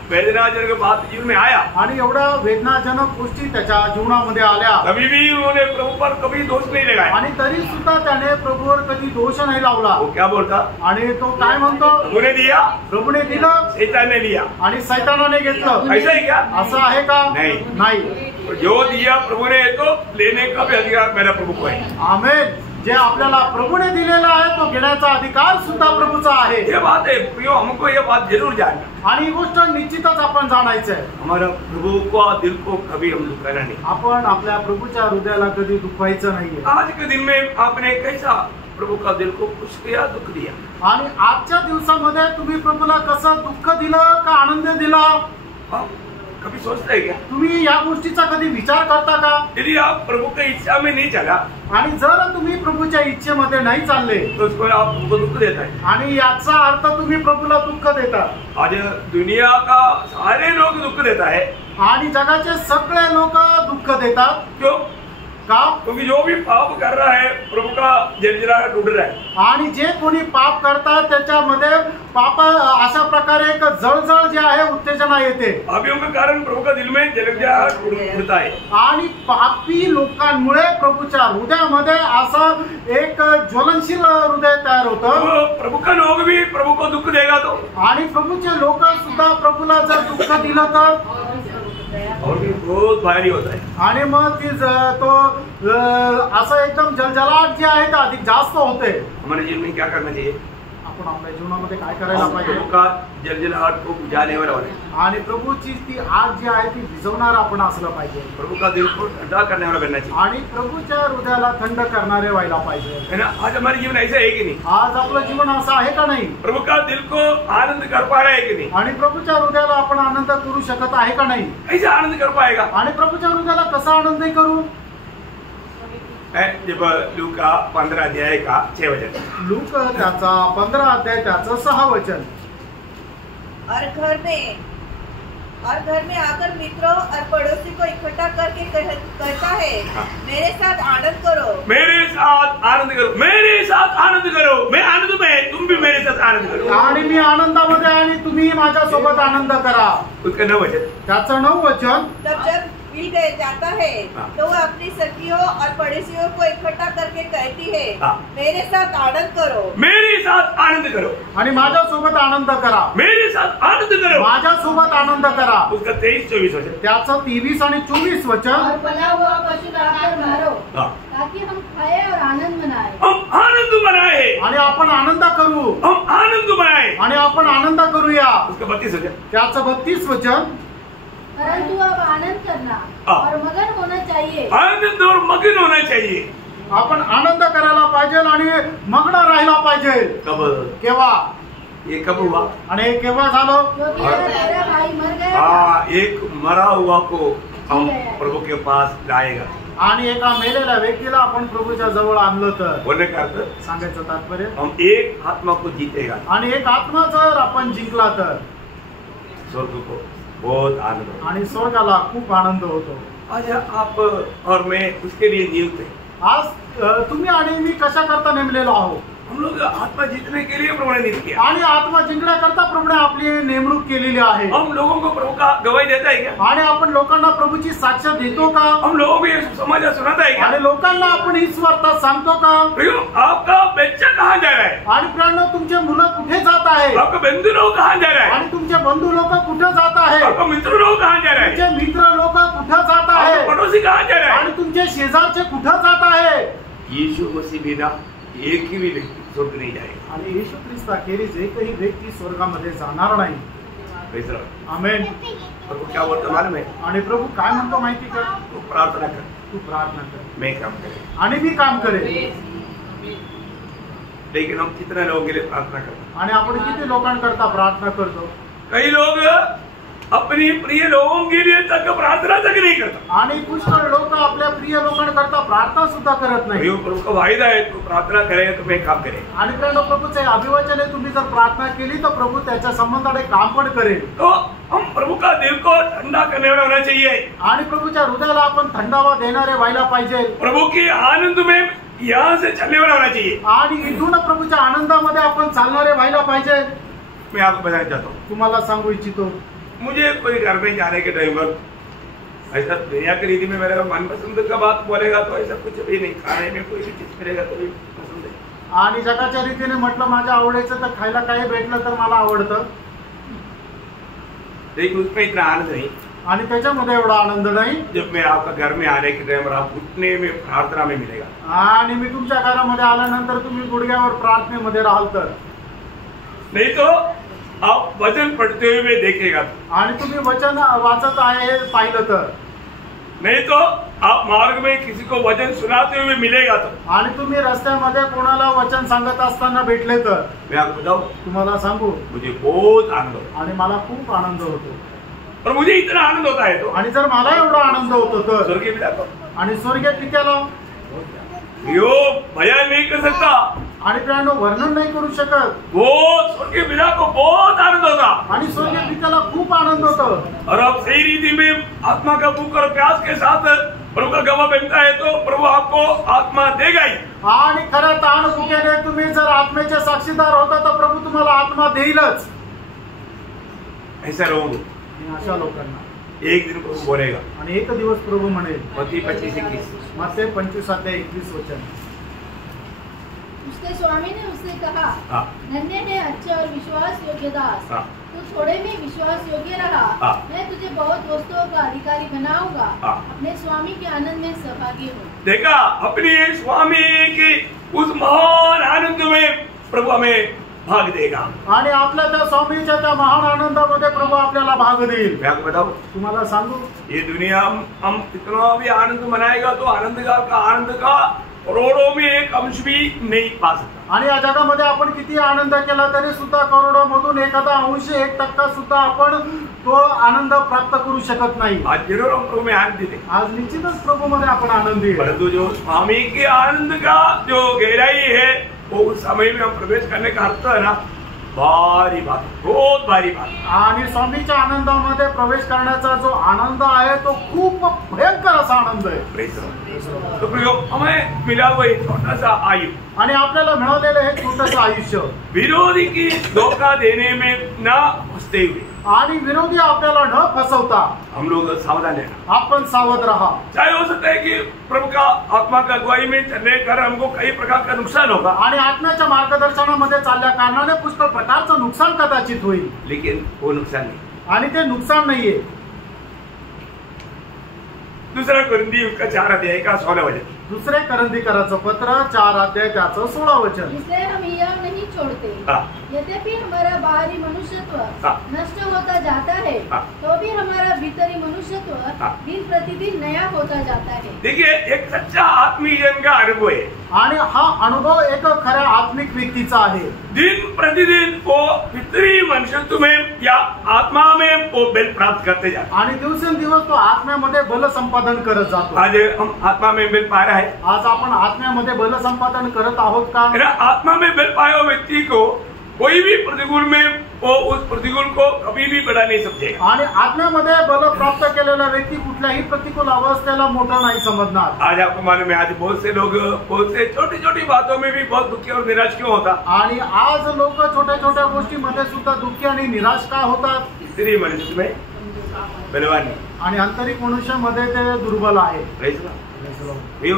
वेदनाजनक बात जीवन में आया, आणि एवढ्या वेदनाजनक गोष्टी त्याच्या जीवनामध्ये आल्या. कभी भी उन्होंने प्रभु पर कभी दोष नहीं लगाया. आणि तरी सुद्धा त्याने प्रभूवर कधी दोष नाही लावला. वो क्या बोलता, आणि तो काय म्हणतो, प्रभु ने दिया, प्रभूने दिलं शैतान ने लिया. आणि सैतानाने घेतलं. ऐसा ही क्या? असं आहे का? नाही. नाही. जो दिया प्रभु ने तो लेने का भी अधिकार मेरा प्रभु को है. आमेन. जे आपल्याला प्रभूने दिलेला आहे तो घेण्याचा अधिकार सुद्धा प्रभूचा आहे. ये बात है प्रियो, हमको ये बात जरूर जानना. आणि ही गोष्ट निश्चितच आपण जाणायचं आहे. हमारा प्रभु को दिल को कभी हम दुखाना नहीं. आपण आपल्या प्रभूच्या हृदयाला कधी दुखवायचं नाहीये. आज के दिन में आपने कैसा प्रभु का दिल को खुश किया, दुख दिया. आणि आजच्या दिवसामध्ये तुम्ही प्रभूला कसं दुःख दिलं का आनंद दिला, आप कभी सोचते हैं क्या? तुम्ही या गोष्टीचा कधी विचार करता का? यदि आप प्रभु की इच्छा में नहीं चला आणि जर तुम्ही प्रभूच्या इच्छेमध्ये नाही चालले तो उसको आप उनको दुख देता है. आणि याचा अर्थ तुम्ही प्रभूला दुःख देता. आज दुनिया का सारे लोग दुख देता है. आणि जगाचे सगळे लोक दुःख देतात. क्यों? का? क्योंकि जो भी पाप कर रहा है प्रभु का जलजलाहट उड़ रहा है. आणि जे कोणी पाप करतात त्याच्यामध्ये पाप अशा प्रकारे एक जळजळ जे आहे उत्तेजना येते. पापियों के कारण प्रभु का दिल में जलजलाहट उड़ता है. आणि पापी लोकांमुळे प्रभूच्या हृदयामध्ये असं एक ज्वलनशील हृदय तयार होतं. तो प्रभु का लोग भी प्रभु को दुख देगा तो आणि प्रभूचे लोक सुद्धा प्रभूला जर दुःख दिलं तर और भी बहुत भारी होता है. आणि मग ती तो असं एकदम जलजलाट जे आहे ते अधिक जास्त होते. हमारे जीवन में क्या करना चाहिए? आपण आपल्या जीवनामध्ये काय करायला पाहिजे? प्रभु का जलजलाहट को बुझाने वाला है. आणि प्रभूची ती आग जी आहे ती विझवणार आपण असलं पाहिजे. प्रभु का दिल को ठंडा करने वाला बनना चाहिए. आणि प्रभूच्या हृदयाला थंड करणारे व्हायला पाहिजे. है ना? आज हमारे जीवन ऐसा है कि नहीं? आज आपलं जीवन असं आहे का नाही? प्रभु का दिल को आनंद कर पा रहा है कि नहीं? आणि प्रभूच्या हृदयाला आपण आनंद करू शकत आहे का नाही? ऐसा आनंद कर पाएगा. आणि प्रभूच्या हृदयाला कसा आनंद करू? जब लूका 15 अध्याय का 6 वचन, लूक त्याचा 15 अध्याय त्याचं 6 वचन। और घर में आकर मित्रों और पड़ोसी को इकट्ठा करके कहता है, मेरे साथ आनंद करो, मेरे साथ आनंद करो, मेरे साथ आनंद करो, मैं आनंद में, तुम भी मेरे साथ आनंद करो। आणि मी आनंदामध्ये आणि तुम्ही माझ्या सोबत आनंद करा। उसका 9 वचन, त्याचं 9 वचन। तब जब मिल गए जाता है तो वह अपनी सखियों और पड़ोसियों को इकट्ठा करके कहती है, मेरे साथ आनंद करो, मेरे साथ आनंद करो, आणि माझ्या सोबत आनंद करा, मेरे साथ आनंद करो, माझ्या सोबत आनंद करा। उसका 23-24 वचन, त्याचं 23 आणि 24 वचन। और बना हुआ पशु लाकर मारो, ताकि हम खाए और आनंद मनाए, हम आनंद मनाए, आणि आपण आनंद करू, हम आनंद मनाए, आणि आपण आनंद करूया। उसका 32 वचन, त्याचं 32 वचन। परंतु अब आनंद करना और मगन होना चाहिए, आनंद और मगन होना चाहिए। आपण आनंद करायला पाहिजे आणि मग्न राहायला पाहिजे। कब? केव्हा? ये कब हुआ? आणि हे केव्हा झालं? क्योंकि अगर तेरा भाई मर गया हाँ, एक मरा हुआ को हम प्रभु के पास लाएगा। आणि एका मेलेल्या व्यक्तीला आपण प्रभूच्या जवळ आणलं तर, बोलने का अर्थ, सांगायचं तात्पर्य, हम एक आत्मा को जीतेगा, आणि एक आत्मा जर आपण जिंकला तर स्वर्ग को बहुत आनंद होगा। आणि स्वर्गाला खूप आनंद होतो। आज आप और मैं उसके लिए नियुक्त है। आज तुम्ही आणि मी कशा करता नेमलेलो आहोत? हम लोग आत्मा जीतने के लिए प्रभु ने नियुक्त किया। आणि आत्मा जिंकण्याकरता प्रभूने आपली नेमणूक केलेली आहे। हम लोगों को प्रभु का गवाही देता है क्या? आणि आपण लोकांना प्रभूची साक्ष देतो का? हम लोगों को ये समाचार सुनाता है क्या? आणि लोकांना आपण ही वार्ता सांगतो का? आपका बच्चा कहाँ जा रहा है? आणि प्रियांनो, तुमचे मुलं कुठे जात आहे? आपका बंधु लोग कहाँ जा रहा है? आणि तुमचे बंधू लोक कुठे जात आहे? आपका मित्र लोग कहाँ जा रहा है? तुमचे मित्र लोक कुठे जात आहे? आपका पड़ोसी कहाँ जा रहा है? आणि तुमचे शेजारचे कुठे जात आहे? यीशु मसीह बिना एक ही भी व्यक्ति स्वर्ग नहीं जाएगा। आणि येशू ख्रिस्ताखेरीज एकही व्यक्ती स्वर्गामध्ये जाणार नाही। Praise the Lord. आमेन। प्रभु क्या बोलता मालूम है? आणि प्रभू काय म्हणतो माहिती का? तू प्रार्थना कर, तू प्रार्थना कर, मैं काम करें। आणि मी काम करेन। लेकिन हम कितने लोगों के लिए प्रार्थना करते? आणि आपण किती लोकांकरता प्रार्थना करतो? कई लोग अपनी प्रिय लोगों के लिए तक प्रार्थना तक नहीं करता। आणि पुष्कळ लोक आपल्या प्रिय लोकांकरता प्रार्थना सुद्धा करत नाही। भाइयों, प्रभु का वायदा है, तू प्रार्थना करेगा तो मैं काम करेगा। आणि प्रिय प्रभूचे अभिवचन आहे, तुम्ही जर प्रार्थना केली तर प्रभू त्याच्या संबंधाने काम पण करेल। तो हम प्रभु का दिल को ठंडा करने वाला होना चाहिए। आणि प्रभूच्या हृदयाला आपण थंडावा देणारे व्हायला पाहिजे। प्रभु के आनंद में यहाँ से चलने वाला होना चाहिए। आणि इथून प्रभूच्या आनंदामध्ये आपण चालणारे व्हायला पाहिजे। मैं आपको बताना चाहता हूँ, तुम्हाला सांगू इच्छितो, मुझे कोई घर में जाने के टाइम पर ऐसा दुनिया की रीति में मेरा मनपसंद का बात बोलेगा तो ऐसा कुछ भी नहीं, खाने में कोई भी चीज मिलेगा तो भी पसंद है। आणि जगाच्या रीतीने म्हटलं माझ्या आवडायचं तर खायला काही भेटलं तर मला आवडतं, लेकिन उसमें इतना आनंद नहीं। आणि त्याच्यामध्ये एवढा आनंद नाही जब मैं आपका घर में आने के टाइम पर आप उठने में प्रार्थना में मिलेगा। आणि मी तुमच्या घरामध्ये आल्यानंतर तुम्ही गुडघ्यावर प्रार्थनेमध्ये राहाल तर, नहीं तो आप वचन पढ़ते हुए देखेगा, आणि तुम्ही वचन वाचत आहे हे पाहिलं तर, नहीं तो आप मार्ग में किसी को वचन सुनाते हुए मिलेगा तो, आणि तुम्ही रस्त्यामध्ये कोणाला वचन सांगत असताना भेटले तर, मैं आपको बताऊं, तुम्हाला सांगू मुझे बहुत आनंद होता आणि मला खूप आनंद होतो। है। और मुझे इतना आनंद होता है तो आणि जर मला एवढा आनंद होतो तर, स्वर्गीय पिता को आणि स्वर्गीय पित्याला यो बयान नहीं कर सकता। आणि प्रियांनो वर्णन नाही करू शकत। वो स्वर्गीय पिता को बहुत आनंद होता, आणि स्वर्गीय पित्याला खूप आनंद होतो। और आप सही रीति में आत्मा का भूख और प्यास के साथ प्रभु का गवाह बनता है तो प्रभु आपको आत्मा देगा ही। आणि खरं ताण भुकेने तुम्ही जर आत्मेचे साक्षीदार होता तर प्रभू तुम्हाला आत्मा देईलच। ऐसा लोगों को अशा लोकांना एक दिन प्रभु बोलेगा, आणि एक दिवस प्रभू म्हणेल, मत्ती 25:21, मत्ती 25:21 वचन, उसके स्वामी ने उससे कहा, हाँ। धन्य है अच्छे और विश्वास योग्य दास, हाँ। तू थोड़े में विश्वास योग्य रहा, हाँ। मैं तुझे बहुत वस्तुओं का अधिकारी बनाऊंगा, हाँ। अपने स्वामी के आनंद में सहभागी हूँ। देखा, अपने स्वामी की उस महान आनंद में प्रभु हमें भाग देगा। आणि आपल्या त्या स्वामीच्या त्या महान आनंदामध्ये प्रभू आपल्याला भाग देईल। मैं आपको बताऊं, तुम्हाला सांगू, ये दुनिया हम कितना भी आनंद मनाएगा तो आनंद का करोड़ों में एक अंश भी नहीं पा सकता। आणि या जगामध्ये आपण किती आनंद केला तरी सुद्धा करोडोमधून एखादा अंश 1% सुद्धा आपण तो आनंद प्राप्त करू शकत नाही। आज जरूर हम प्रभु में आनंदित हैं, आज निश्चितच प्रभु मध्ये आपण आनंदी आहे, परंतु जो स्वामी के आनंद का जो गहराई है वो उस समय में हम प्रवेश करने का अर्थ है ना, भारी बात, बहुत भारी बात। आणि स्वामीच्या आनंदामध्ये प्रवेश करण्याचा जो आनंद आहे तो खूप भयंकर असा आनंद आहे। Praise the Lord। तो प्रियो, हमें मिला हुआ एक छोटा सा आयु, आणि आपल्याला मिळालेलं हे छोटंसं आयुष्य विरोधी की धोखा देने में न फंसते हुए आणि विरोधी आपल्याला न फसवता हम लोग सावधान रहना। आपण सावध राहा। चाहे हो सकता है कि प्रभु का आत्मा का अगुवाई में चलने कर हमको कई प्रकार का नुकसान होगा, आणि आत्म्याच्या मार्गदर्शनामध्ये चालल्या कारणाने पुष्कळ प्रकारचं नुकसान कदाचित होईल, लेकिन वो नुकसान नहीं। आणि ते नुकसान नाहीये। दूसरा कुरिन्थी उसका 4 अध्याय का 16 वचन। दुसरे करंदीकराचं पत्र 4 अध्याय त्याचं 16 वचन। इसलिए हम यह नहीं छोड़ते, हाँ। यद्यपि हमारा बाहरी मनुष्यत्व हाँ। नष्ट होता जाता है, हाँ। तो भी हमारा भीतरी मनुष्यत्व हाँ। दिन प्रतिदिन नया होता जाता है। देखिए, एक सच्चा आत्मीय जन का अनुभव है, आणि हा अनुभव एक खऱ्या आत्मिक व्यक्तीचा आहे। दिन प्रतिदिन वो पितरी मनुष्यत्व में या आत्मा में वो बल प्राप्त करते जाते। आणि दिवसेंदिवस तो आत्म्यामध्ये बल संपादन करत जातो। आज हम आत्मा में बल पा रहा है, आज आपण आत्म्यामध्ये बल संपादन करत आहोत का? है ना? आत्मा में बल पाए हुए व्यक्ति को कोई भी प्रतिकूल में वो उस प्रतिकूल को कभी भी बड़ा नहीं समझेगा। आणि आत्म्यामध्ये बल प्राप्त केलेला व्यक्ती कुठल्याही प्रतिकूल अवस्थेला मोठा नाही समजणार। आज आपको मालूम है, आज बहुत से लोग बहुत से छोटी छोटी बातों में भी बहुत दुखी और निराश क्यों होता? आणि आज लोक छोट्या छोट्या गोष्टीमध्ये सुद्धा दुःखी आणि निराश का होतात? स्त्री मनुष्य में बलवान नहीं। आणि आंतरिक मनुष्यामध्ये ते दुर्बल आहे। Praise the Lord। यो,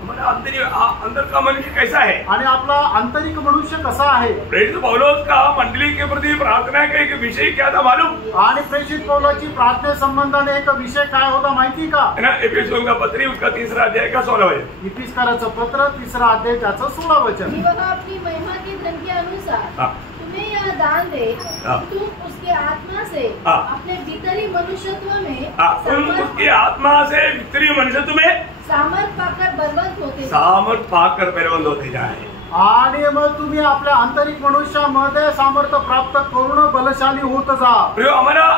हमारा अंदर का मनुष्य कैसा है? आणि आपला आंतरिक मनुष्य कसा आहे? प्रेरित पौलुस का मंडली के प्रति प्रार्थना का एक विषय क्या था मालूम? आणि प्रेषित पौलाची प्रार्थने संबंधाने एक विषय काय होता माहिती का? है ना? एफिसियों का पत्री उसका 3 अध्याय का 16 वचन। इफिसकाराचं पत्र 3 अध्याय त्याचं 16 वचन। कि वह अपनी महिमा के धन के अनुसार हाँ। तुम्हें यह दान दे, हाँ। तुम उसके आत्मा से हाँ। अपने भीतरी मनुष्यत्व में तुम उसकी आत्मा से पितरी मनुष्यत्व में सामर्थ पाकर बलवंत होते जाओ। सामर्थ पाकर बलवंत होते जाए। आणि मग तुम्ही आपल्या आंतरिक मनुष्यामध्ये सामर्थ्य प्राप्त करून बलशाली होत जा। प्रियो, हमारा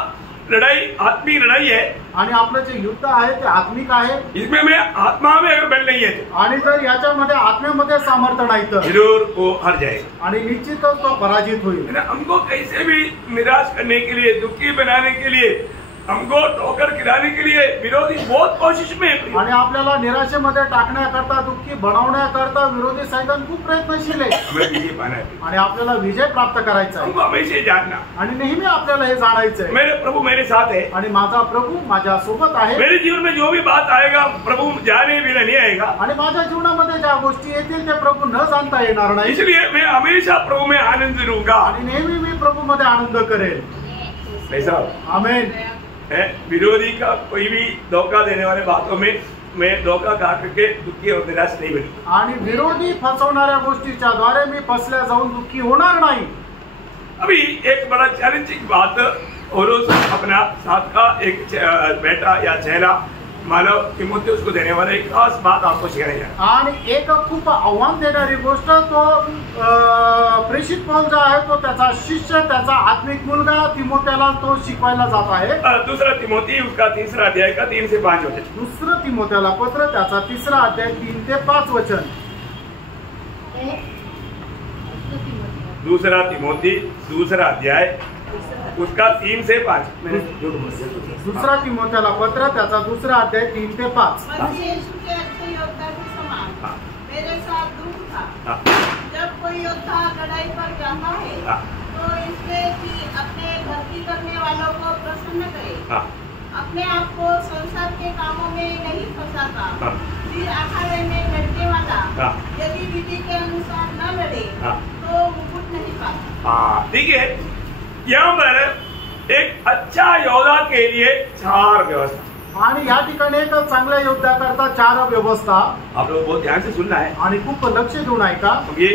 लड़ाई आत्मिक लड़ाई है, आणि आपलं जे युद्ध आहे ते आत्मिक आहे। इसमें मैं आत्मा में अगर बल नहीं है आणि जर याच्यामध्ये आत्म्यामध्ये सामर्थ्य नाही तर जरूर वो हार जाएगा। आणि निश्चितच तो पराजित होईल। है ना? हमको कैसे भी निराश करने के लिए, दुखी बनाने के लिए, हमको ठोकर खिलाने के लिए विरोधी बहुत कोशिश में है। आणि आपल्याला निराशेमध्ये टाकण्याकरता, दुःखी बनवण्याकरता विरोधी सैतान खूप प्रयत्नशील आहे। हमें विजय पाना है, आणि आपल्याला विजय प्राप्त करायचा आहे। हमको हमेशा ये जानना, आणि नेहमी आपल्याला हे जाणायचं आहे, मेरे प्रभु मेरे साथ है। आणि माझा प्रभू माझ्या सोबत आहे। मेरे जीवन में जो भी बात आएगा प्रभु जाने बिना नहीं आएगा, आणि माझ्या जीवनामध्ये ज्या गोष्टी येतील ते प्रभू न जाणता येणार नाही। इसलिए मैं हमेशा प्रभु में आनंद लूंगा। आणि नेहमी मी प्रभू मध्ये आनंद करेल। ऐसा आमेन। है, विरोधी का कोई भी धोखा देने वाले बातों में मैं धोखा खा करके दुखी और निराश नहीं बनी। आणि विरोधी फसवणाऱ्या गोष्टीच्या द्वारे मी फसल्या जाऊन दुःखी होणार नाही। अभी एक बड़ा चैलेंजिंग बात, और अपना साथ का एक बेटा या चेहरा मानव तीमुथियुस को देने वाला एक खास बात आपको सिखाई है। आणि एक खूप आव्हान देणारी गोष्ट, तो प्रेषित पौल जो आहे तो त्याचा शिष्य, त्याचा आत्मिक मुलगा तीमुथेला तो शिकवायला जात आहे। दूसरा तीमुथी उसका 3 अध्याय का 3 से 5 वचन। दुसरं तीमुथेला पत्र त्याचा 3 अध्याय 3 ते 5 वचन। दूसरा तीमुथी 2 अध्याय उसका 3 से 5। दुसरा तीमुथेला पत्र त्याचा 2 अध्याय 3 ते 5। मसीह यीशु के अच्छे योद्धा के समान हाँ। मेरे साथ दुख था। हाँ। जब कोई योद्धा लड़ाई पर जाता है हाँ। तो इसलिए कि अपने भर्ती करने वालों को प्रसन्न करे, हाँ। अपने आप को संसार के कामों में नहीं फंसाता। हाँ। फिर अखाड़े में लड़ने वाला हाँ। यदि विधि के अनुसार न लड़े हाँ। तो मुकुट नहीं पाता। हाँ, देखिए यहाँ पर एक अच्छा योद्धा के लिए 4 व्यवस्था। आणि या ठिकाणी एक चांगल्या योद्ध्याकरता 4 व्यवस्था। आप लोग बहुत ध्यान से सुनना है, आणि खूप लक्ष देऊन ऐका। ये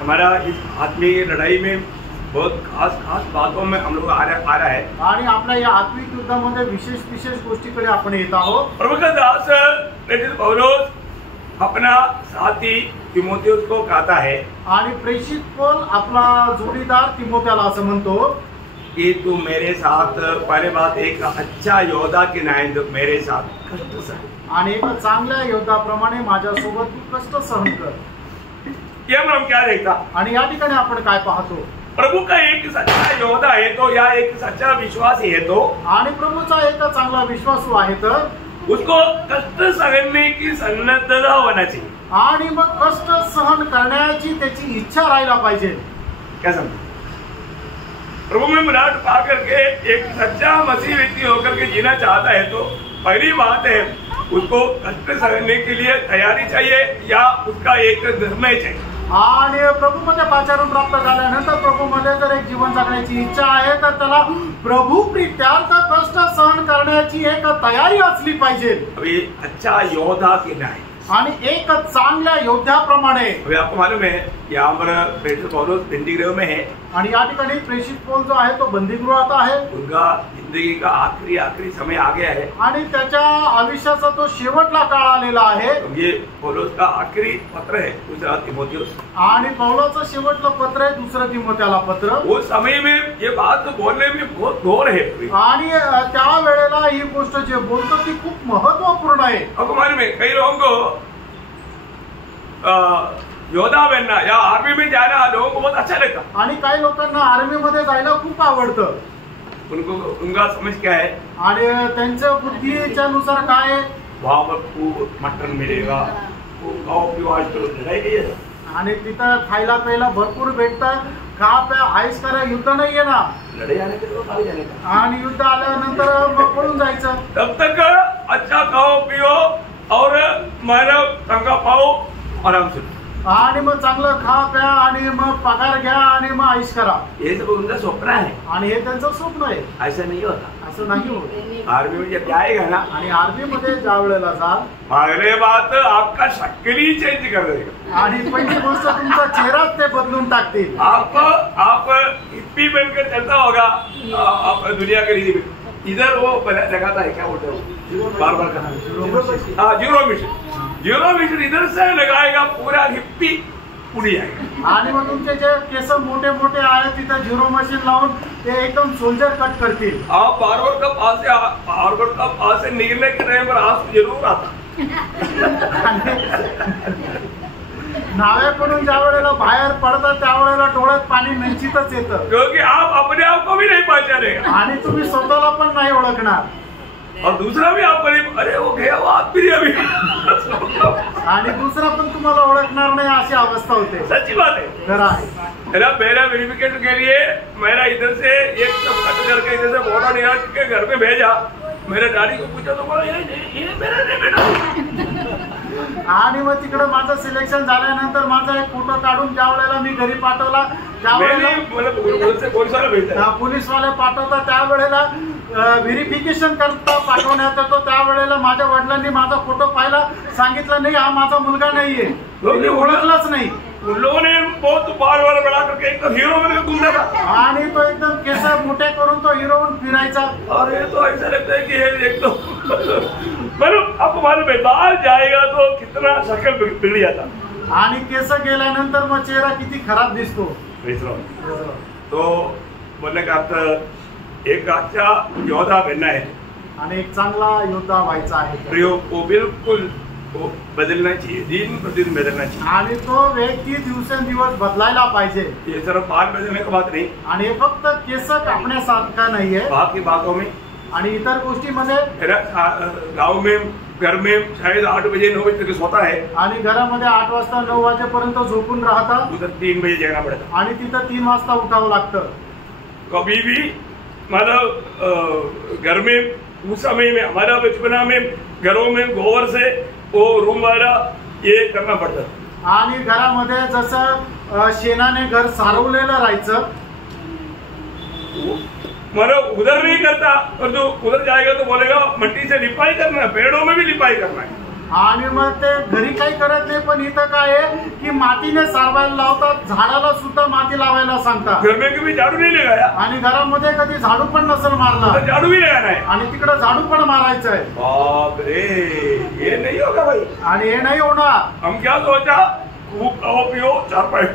हमारा इस आत्मीय लड़ाई में बहुत खास बातों में हम लोग आ रहा है। आणि आपल्या या आत्मिक युद्धामध्ये विशेष गोष्टीकडे आपण येत आहोत। प्रभु का दास प्रेरित पौलुस अपना साथी तिमोथियुस को कहता है आणि प्रेषित पौल आपला जोडीदार तिमोथ्याला असं म्हणतो कि तू मेरे साथ पहले बात एक अच्छा योद्धा के नाते मेरे साथ कष्ट सह। आणि एक चांगल्या योद्धाप्रमाणे माझ्यासोबत तू कष्ट सहन कर। ये हम क्या देखता आणि या ठिकाणी आपण काय पाहतो, प्रभु का एक सच्चा योद्धा है तो या एक सच्चा विश्वासी है तो आणि प्रभूचा एक चांगला विश्वासू आहे तर उसको कष्ट सहने की सन्नद्धता होना चाहिए। आणि मग कष्ट सहन करण्याची त्याची इच्छा राहायला पाहिजे। क्या समझ प्रभु में मुराद पा करके एक सच्चा मसीह व्यक्ति होकर के जीना चाहता है तो पहली बात है उसको कष्ट सहने के लिए तैयारी चाहिए या उसका एक निर्णय चाहिए। आणि प्रभूमध्ये पाचारण प्राप्त झाल्यानंतर प्रभूमध्ये जर एक जीवन जगण्याची इच्छा आहे तर त्याला प्रभू प्रीत्यार्थ कष्ट सहन करण्याची एक तयारी असली पाहिजे। अभी अच्छा योद्धा के नाते आणि एक चांगल्या योद्ध्याप्रमाणे अभी आपको मालूम है यहाँ पर प्रेषित पौलुस बंदीगृह में है आणि या ठिकाणी प्रेषित पौल जो आहे तो बंदीगृहात आहे। उनका जिंदगी का आखिरी समय आ गया है आणि त्याच्या आयुष्याचा तो शेवटला काळ आलेला आहे। तो ये पौलुस का आखिरी पत्र है दूसरा तिमोथियुस आणि पौलाचं शेवटलं पत्र आहे दुसरं तिमोथ्याला पत्र। वो समय में ये बात बोलने में बहुत घोर है आणि त्या वेळेला ही गोष्ट जे बोलतो ती खूप महत्वपूर्ण आहे। आपको मालूम है कई लोगों को योद्धा बनना या आर्मी में जाना लोगों को बहुत अच्छा लगता आणि काही लोकांना आर्मी मध्ये जायला खूप आवडतं। उनका समझ क्या है आणि त्यांच्या बुद्धीच्या नुसार काय आहे, वहां पर खूब मटन मिलेगा खूब खाओ पिओ आज तो लड़ाई नहीं है आणि तिथं खायला प्यायला भरपूर भेटतं, खा प्या आईस करा, युद्ध नाहीये ना। लड़ाई आने के तो खाली जाने का आणि युद्ध आल्यानंतर मग पळून जायचं। तब तक अच्छा खाओ पिओ और मारो टंगा पाओ आराम से आणि मग चांगलं खा प्या आणि मग पगार घ्या आणि मग आईस करा, ये सब उनका स्वप्न है। आणि हे त्यांचं स्वप्न आहे। ऐसा नहीं होता। असं नाही होत। आर्मी में जब जाएगा ना आणि आर्मी मध्ये ज्या वेळेला जाल पहले बात आपका शक्ल ही चेंज कर देगा आणि पहिली गोष्ट तुमचा चेहराच ते बदलून टाकतील। आप हिप्पी बनकर चलता होगा आप दुनिया के लिए इधर वो लगाता है क्या बोलते हो बार बार करना जीरो मिशन इधर से लगाएगा पूरा हिप्पी उड़ी आएगा। आणि मग तुमचे जे केस मोठे मोठे आहेत तिथे झिरो मशीन लावून ते एकदम सोल्जर कट करतील। आप बारबर का पास से निकलने के टाइम पर आंसू जरूर आता नाव्याकडून ज्या वेळेला बाहेर पडतात त्या वेळेला डोळ्यात पाणी निश्चितच येतं, क्योंकि आप अपने आप को भी नहीं पहचानेगा आणि तुम्ही स्वतःला पण नाही ओळखणार। और दूसरा भी आप अरे वो गया वो आप भी अभी आणि दुसरा पण तुम्हाला ओळखणार नाही अशी अवस्था होते। सच्ची बात है। खरं आहे। मेरा वेरिफिकेशन के लिए मेरा इधर से एक सब कट करके इधर से फोटो निकाल के घर पे भेजा। मेरे डैडी को पूछा तो बोला ये मेरा नहीं बेटा। आणि मग तिकडे माझं सिलेक्शन झाल्यानंतर माझा एक फोटो काढून त्या वेळेला मी घरी पाठवला। त्यावेळेला पोलीसवाले पाठवता त्यावेळेला व्हेरिफिकेशन करता पाठवण्यात येतो, त्यावेळेला माझ्या वडिलांनी माझा फोटो पाहिला, सांगितलं नाही हा माझा मुलगा नाहीये, मी ओळखलाच नाही। उन लोगों ने बहुत बार बढ़ा करके एक हीरो बन के घूमने का आणि तो एकदम केस मोठे करून तो हीरो फिरायचा। और ये तो ऐसा लगता है कि ये एक तो मतलब आपको मालूम है बाहर जाएगा तो कितना शक्ल बिगड़ जाता, आणि केस गेल्यानंतर मग चेहरा किती खराब दिसतो। तो बोलने का अर्थ एक अच्छा योद्धा बनना है आणि एक चांगला योद्धा व्हायचा आहे। प्रयोग को बिल्कुल बदलना चाहिए, दिन प्रतिदिन बदलना चाहिए। आणि तो व्यक्ती दिवसेंदिवस बदलायला पाहिजे। ये सिर्फ बाल बदलने की बात नहीं, आणि फक्त केस कापण्यासारखा नाहीये, बाकी बातों में आणि इतर गोष्टीमध्ये गाँव में घर में शायद 8 बजे 9 बजे तक सोता है आणि घरामध्ये 8 वाजता 9 वाजेपर्यंत झोपून राहतात, उधर 3 बजे जगना पड़ता आणि तिथं 3 वाजता उठावं लागतं। कभी भी मतलब घर में उस समय में हमारा बचपना में घरों में गोबर से वो रूम वाला ये करना पड़ता। आणि घरामध्ये जसं शेणाने घर सारवलेलं राहायचं, मतलब उधर नहीं करता और जो उधर जाएगा तो बोलेगा मट्टी से लिपाई करना है, पेड़ों में भी लिपाई करना है। आणि मग ते घरी काही करत नाही, पण इथं काय आहे की मातीने सारवायला लावतात, झाडाला सुद्धा माती लावायला सांगतात. घर में कभी झाड़ू नहीं लगाया आणि घरामध्ये कधी झाडू पण नसेल मारला तो झाड़ू भी लगाना है. आणि तिकडे झाडू पण मारायचं आहे. बाप रे, ये नहीं होगा भाई. आणि हे नाही होणार. हम क्या सोचा, खूब खाओ पियो, चारपाई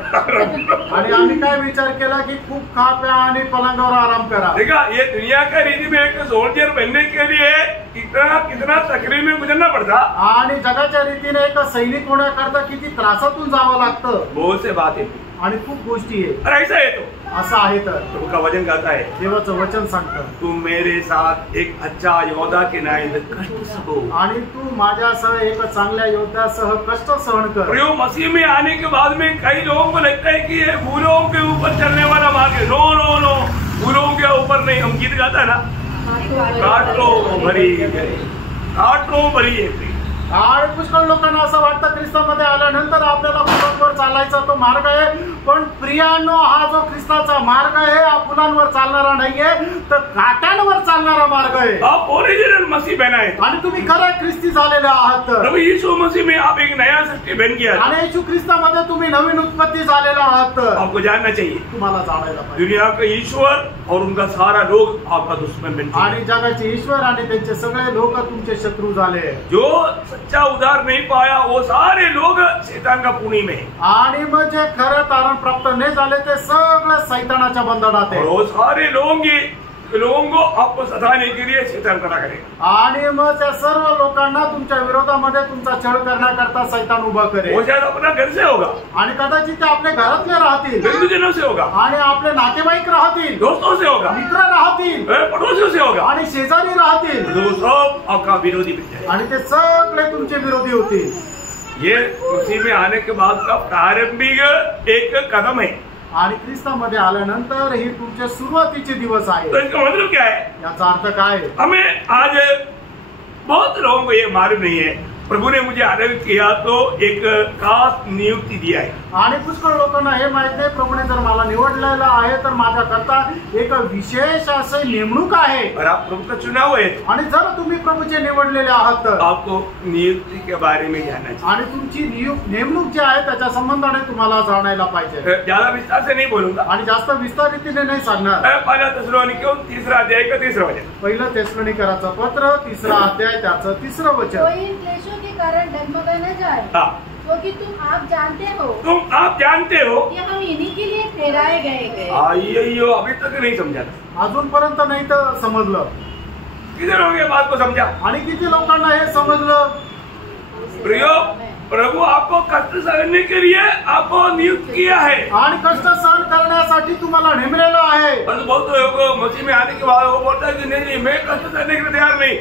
आणि आम्ही काय विचार केला की खूप खा प्या आणि पलंगावर आराम करा. देखा, ये दुनिया का रीति में एक सोल्जर बनने के लिए कितना तकलीफ में गुजरना पड़ता. आणि जगाच्या रीतीने एक सैनिक होण्याकरता किती त्रासातून जावं लागतं. बहुत से बातें आणि खूप गोष्टी आहे. और ऐसा है तो असं आहे तर तुमका वचन कहता है, देवाचं वचन सांगतं, तुम मेरे साथ एक अच्छा योद्धा के नाते कष्ट सहो. आणि तू माझ्यासह एक चांगल्या योद्ध्यासह कष्ट सहन कर. और यो मसीह में आने के बाद में कई लोगों को लगता है कि ये फूलों के ऊपर चलने वाला मार्ग है. नो नो नो, फूलों के ऊपर नहीं. हम गीत गाता है ना, काटो भरी काटो भरी है. आणि पुष्कळ लोकांना असं वाटतं ख्रिस्तामध्ये आल्यानंतर आपल्याला फुलांवर चालायचा तो मार्ग आहे, पण प्रियानो हा जो ख्रिस्ताचा मार्ग आहे हा फुलांवर चालणारा नाहीये, तर काट्यांवर चालणारा मार्ग आहे. आप ओरिजिनल मसीह बना है. आणि तुम्ही खरं ख्रिस्ती झालेले आहात. प्रभु यीशु मसीह में आप एक नया सृष्टि बन गया. आणि येशू ख्रिस्तामध्ये तुम्ही नवीन उत्पत्ती झालेला आहात. आपको जानना चाहिए, तुम्हाला जाणायला पाहिजे. दुनिया का ईश्वर और उनका सारा लोग आपका दुश्मन बन गए. आणि जगाचे ईश्वर आणि त्यांचे सगळे लोक तुमचे शत्रू झाले. जो सच्चा उद्धार नहीं पाया वो सारे लोग शैतान का पुणी में. आणि मग जे खरं तारण प्राप्त नाही झाले ते सगळे सैतानाच्या बंधनात और आहे. वो सारे लोगों को आपको सताने के लिए शैतान खड़ा करेगा. आणि मग त्या सर्व लोकांना तुमच्या विरोधामध्ये तुमचा छळ करण्याकरता सैतान उभा वो करेल. शायद अपना घर से होगा, आणि कदाचित ते आपल्या घरातले राहतील, बंधुजनों से होगा, आणि आपले नातेवाईक राहतील, दोस्तों से होगा, मित्र राहतील, पड़ोसियों से होगा. आणि शेजारी राहतील, तो सब आपका विरोधी बन जाएगा. आणि ते सगळे तुमचे विरोधी होतील. ये मसीह में आने के बाद का प्रारंभिक एक कदम है. आणि ख्रिस्तामध्ये आल्यानंतर ही तुमचे सुरुवातीचे दिवस तो आहे. इसका मतलब क्या है? याचा अर्थ काय आहे? हमें आज बहुत लोगों को ये मालूम नहीं है. प्रभु ने मुझे आदर किया तो एक खास नियुक्ति दिया है. आणि पुष्कळ लोकांना हे माहित नाही, प्रभूने जर मला निवडलेलं आहे तर माझ्याकरता एक विशेष असे नेमणूक आहे. और आप प्रभु का चुनाव है. आणि जर तुम्ही प्रभूचे निवडलेले आहात तर आपको नियुक्ति के बारे में जानना चाहिए. आणि तुमची नेमणूक जी आहे त्याच्या संबंधाने तुम्हाला जाणायला पाहिजे. ज्यादा विस्तार से नहीं बोलूंगा. आणि जास्त विस्तारितीने नाही सांगणार. पहला थिस्सलुनीकियों 3 अध्याय का 3 वचन. पहिलं थिस्सलुनीकराचं पत्र 3 अध्याय त्याचं 3 वचन. कोई इन क्लेशों के कारण डगमगा न जाए, हाँ, क्योंकि तुम आप जानते हो कि हम इन्हीं के लिए ठहराए गए. आइयो अभी तक नहीं समझा. अजूनपर्यंत नाही तर समजलं. कितने लोगों ये बात को समझा? आणि किती लोकांना हे समजलं? प्रियो, प्रभु आपको कष्ट सहने के लिए आपको नियुक्त किया है. आणि कष्ट सहन करण्यासाठी तुम्हाला नेमलेलं आहे. परंतु बहुत लोग मसीह में आने के बाद वो बोलता है कि नहीं, मैं कष्ट सहने के लिए तैयार नहीं.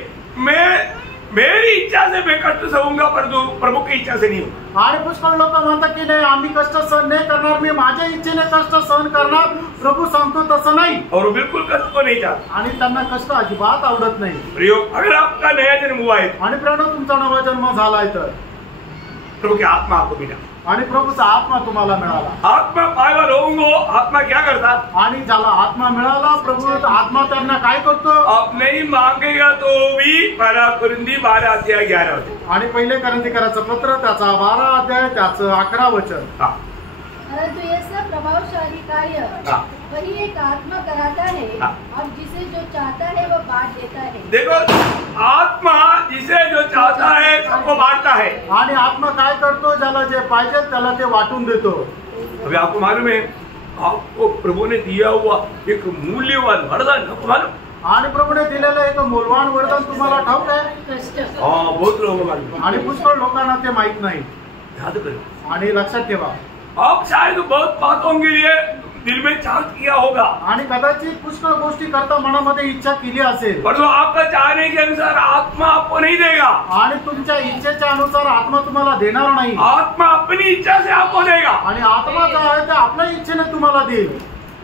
मेरी इच्छा से मैं कष्ट सहूंगा, परंतु प्रभु की इच्छा से नहीं होगा. आणि पुष्कळ लोक म्हणतात की नाही, आम्ही कष्ट सहन नाही करणार, मी माझ्या इच्छेने कष्ट सहन करणार. प्रभू सांगतो तसं नाही. और वो बिल्कुल कष्ट को नहीं चाहता. आणि त्यांना कष्ट अजिबात आवडत नाही. प्रियो, अगर आपका नया जन्म हुआ है, आणि प्रणव तुमचा नवा जन्म झालाय तर प्रभु की आत्मा आपको मिला. आणि प्रभूचा आत्मा तुम्हाला मिळाला. आत्मा पाए हुए लोगों को आत्मा क्या करता? आणि ज्याला आत्मा मिळाला, प्रभू आत्मा त्यांना काय करतो? आप नहीं मांगेगा तो भी. 1 कुरिन्थी 12 अध्याय 11 वचन. आणि पहिले करंथीकराचं पत्र त्याचा 12 अध्याय त्याचं 11 वचन. हाँ, परंतु ये सब प्रभावशाली कार्य हाँ. वही एक आत्मा कराता है, हाँ. और जिसे जो चाहता है वो बांट देता है. देखो, आत्मा जिसे जो चाहता है सबको बांटता है. आणि आत्मा काय करतो? ज्याला जे पाहिजे त्याला ते वाटून देतो. अभी आपको मालूम है, आपको प्रभु ने दिया हुआ एक मूल्यवान वरदान आपको मालूम? आणि प्रभूने दिलेलं एक मूल्यवान वरदान तुम्हाला ठाऊक आहे? कष्ट. हाँ, बहुत लोगों को मालूम. आणि पुष्कळ लोकांना ते माहित नाही. याद करो, आणि लक्षात ठेवा, आप शायद बहुत बातों के लिए दिल में चाहत किया होगा, आणि कदाचित पुष्कळ गोष्टी करता मनामध्ये इच्छा केली असेल, पर वो आपका चाहने के अनुसार आत्मा आपको नहीं देगा. आणि तुमच्या इच्छेच्या अनुसार आत्मा तुम्हाला देणार नाही. आत्मा अपनी इच्छा से आपको देगा. आणि आत्मा जो आहे ते आपल्या इच्छेने तुम्हाला देईल.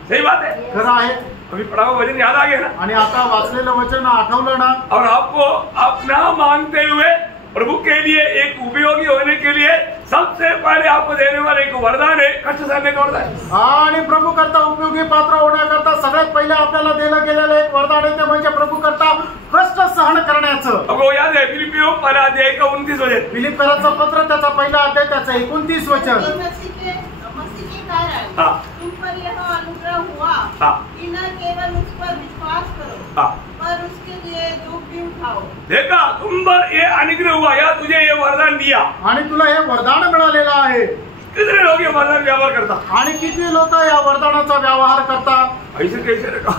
सही बात है. खरं आहे. अभी पढ़ा हुआ वचन याद आ गया ना? आणि आता वाचलेलं वचन आठवलं ना? और आपको अपना मांगते हुए प्रभु के लिए एक उपयोगी होने के लिए सबसे पहले आपको देने वाला एक वरदान है, कष्ट सहने का वरदान। आणि प्रभू करता उपयोगी पात्र होण्याकरता सगळ्यात पहिले आपल्याला दिलं गेलेलं एक वरदान आहे, ते म्हणजे प्रभू करता कष्ट सहन करण्याचं। आपको याद है फिलिपियों पहला अध्याय का 29 वचन, फिलिपियराचं पत्र त्याचा पहिला अध्याय त्याचं 29 वचन। मसीह के कारण हाँ। तुम पर यह अनुग्रह हुआ हाँ। कि न केवल उस पर विश्वास करो हाँ। पर उसके लिए दुख भी उठाओ। देखा तुम पर ये अनुग्रह हुआ, या तुझे ये वरदान दिया, आणि तुला हे वरदान मिळालेलं आहे। कितने लोग ये वरदान व्यवहार करता? आणि किती लोक या वरदानाचा व्यवहार करतात? ऐसे कैसे रखा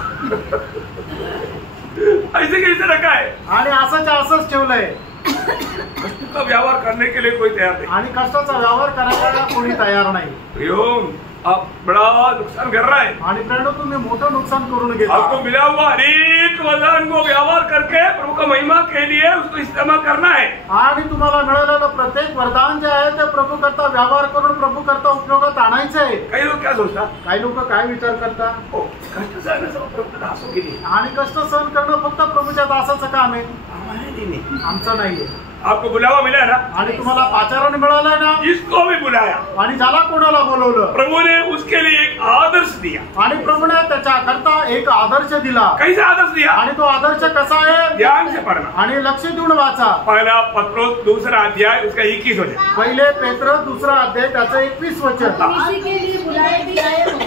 ऐसे कैसे रखा है? आणि असंच ठेवलंय। कष्ट का व्यवहार करने के लिए कोई तैयार नहीं। आणि कष्टाचा व्यवहार करायला कोणी तयार नाही। प्रियोम, आप बड़ा नुकसान कर रहा है। आणि प्रेरणा तुम्ही मोठं नुकसान करून घेता। आपको मिला हुआ अनेक वरदान को व्यवहार करके प्रभु का महिमा के लिए उसको इस्तेमाल करना है। आणि तुम्हाला मिळालेलं प्रत्येक वरदान जे आहे ते प्रभू करता व्यवहार करून प्रभू करता उपयोगात आणायचंय। कई लोग क्या सोचता? काही लोक काय विचार करतात? ओ, कष्ट सहने से प्रभु के दासों के लिए, आणि कष्ट सहन करणं फक्त प्रभूच्या दासाचं काम आहे, हमारे लिए नहीं। आमचं नाहीये। आपको बुलावा मिला है ना? आणि तुम्हाला पाचारण मिळालंय ना? जिसको भी बुलाया आणि ज्याला कोणाला बोलवलं प्रभु ने उसके लिए एक आदर्श दिया। आणि प्रभूने त्याच्या करता एक आदर्श दिला। कैसा आदर्श दिया? आणि तो आदर्श कसा आहे? ध्यान से पढ़ना। आणि लक्ष देऊन वाचा। पहला पत्रोस दूसरा अध्याय उसका 21 वचन। पहिले पेत्र दूसरा अध्याय त्याचं 21 वचन। तुम इसी के लिए बुलाए भी आए हो।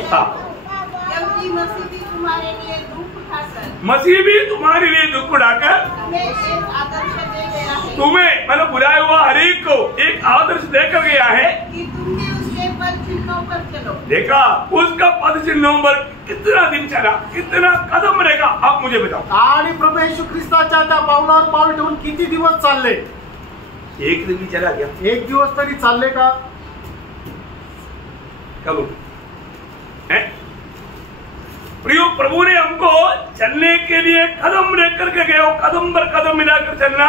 क्योंकि मसीह भी तुम्हारे लिए दुख उठाकर मसीह भी तुम्हारे लिए दुख उठाकर तुम्हें एक आदर्श दे गया है तुम्हें मतलब बुलाया हुआ हरेक को एक आदर्श देकर गया है कि तुम भी उसके पद चिन्हों पर चलो। देखा उसका पद चिन्हों पर कितना दिन चला, कितना कदम रहेगा, आप मुझे बताओ। आणि प्रभू येशू ख्रिस्ताच्या त्या पावलावर पाऊल ठेवून किती दिवस चालले? एक दिन भी चला गया? एक दिवस तरी चालले का? कब प्रियो, प्रभु ने हमको चलने के लिए कदम लेकर के गए, कदम पर कदम मिलाकर चलना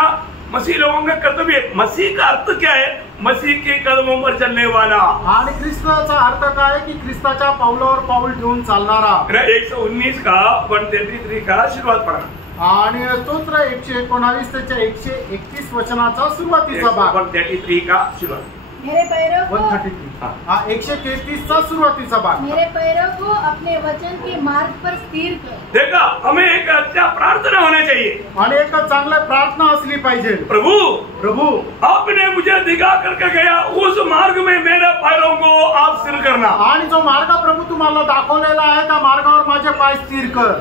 मसीह लोगों का कर्तव्य है। मसीह का अर्थ क्या है? मसीह के कदमों पर चलने वाला। आणि ख्रिस्ताचा अर्थ काय की ख्रिस्ताच्या पावलावर पाऊल ठेवून चालणारा। 119 का 133 का शुरुआत पढ़ा। आणि स्तोत्र 119 त्याच्या 131 वचनाचा सुरुवातीचा भाग। 133 का शुरुआत। मेरे पैरों को 133 हा 133 चा सुरुवातीचा भाग। मेरे पैरों को अपने वचन के मार्ग पर स्थिर कर। देखा, हमें एक अच्छा प्रार्थना होना चाहिए। आणि एक चांगली प्रार्थना असली पाहिजे। प्रभु आपने मुझे दिखा करके गया, उस मार्ग में मेरे पैरों को आप स्थिर करना। आणि जो मार्ग प्रभू तुम्हाला दाखवलेला आहे त्या मार्गावर माझे पाय स्थिर कर।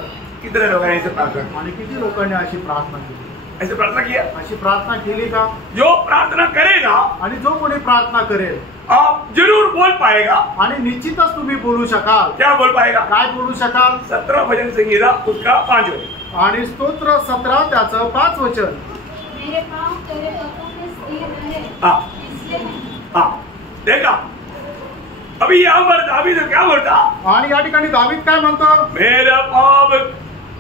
कितने लोगों ने ऐसे प्रार्थना? आणि किती लोकांनी अशी प्रार्थना केली? ऐसे प्रार्थना किया? अशी प्रार्थना केली का? जो प्रार्थना करेगा आणि जो कोणी प्रार्थना करेल आप जरूर बोल पाएगा। आणि निश्चितच तुम्ही बोलू शकाल। क्या बोल पाएगा? काय बोलू शकाल? 17 भजन संगीता उसका 5 वचन। आणि स्तोत्र 17 त्याचं 5 वचन। मेरे पाँव तेरे पथों में स्थिर रहे, हाँ इसलिए मैं हाँ, देखा अभी यहाँ पर दावीद क्या बोलता? आणि या ठिकाणी दावीद काय म्हणतो? मेरा पाप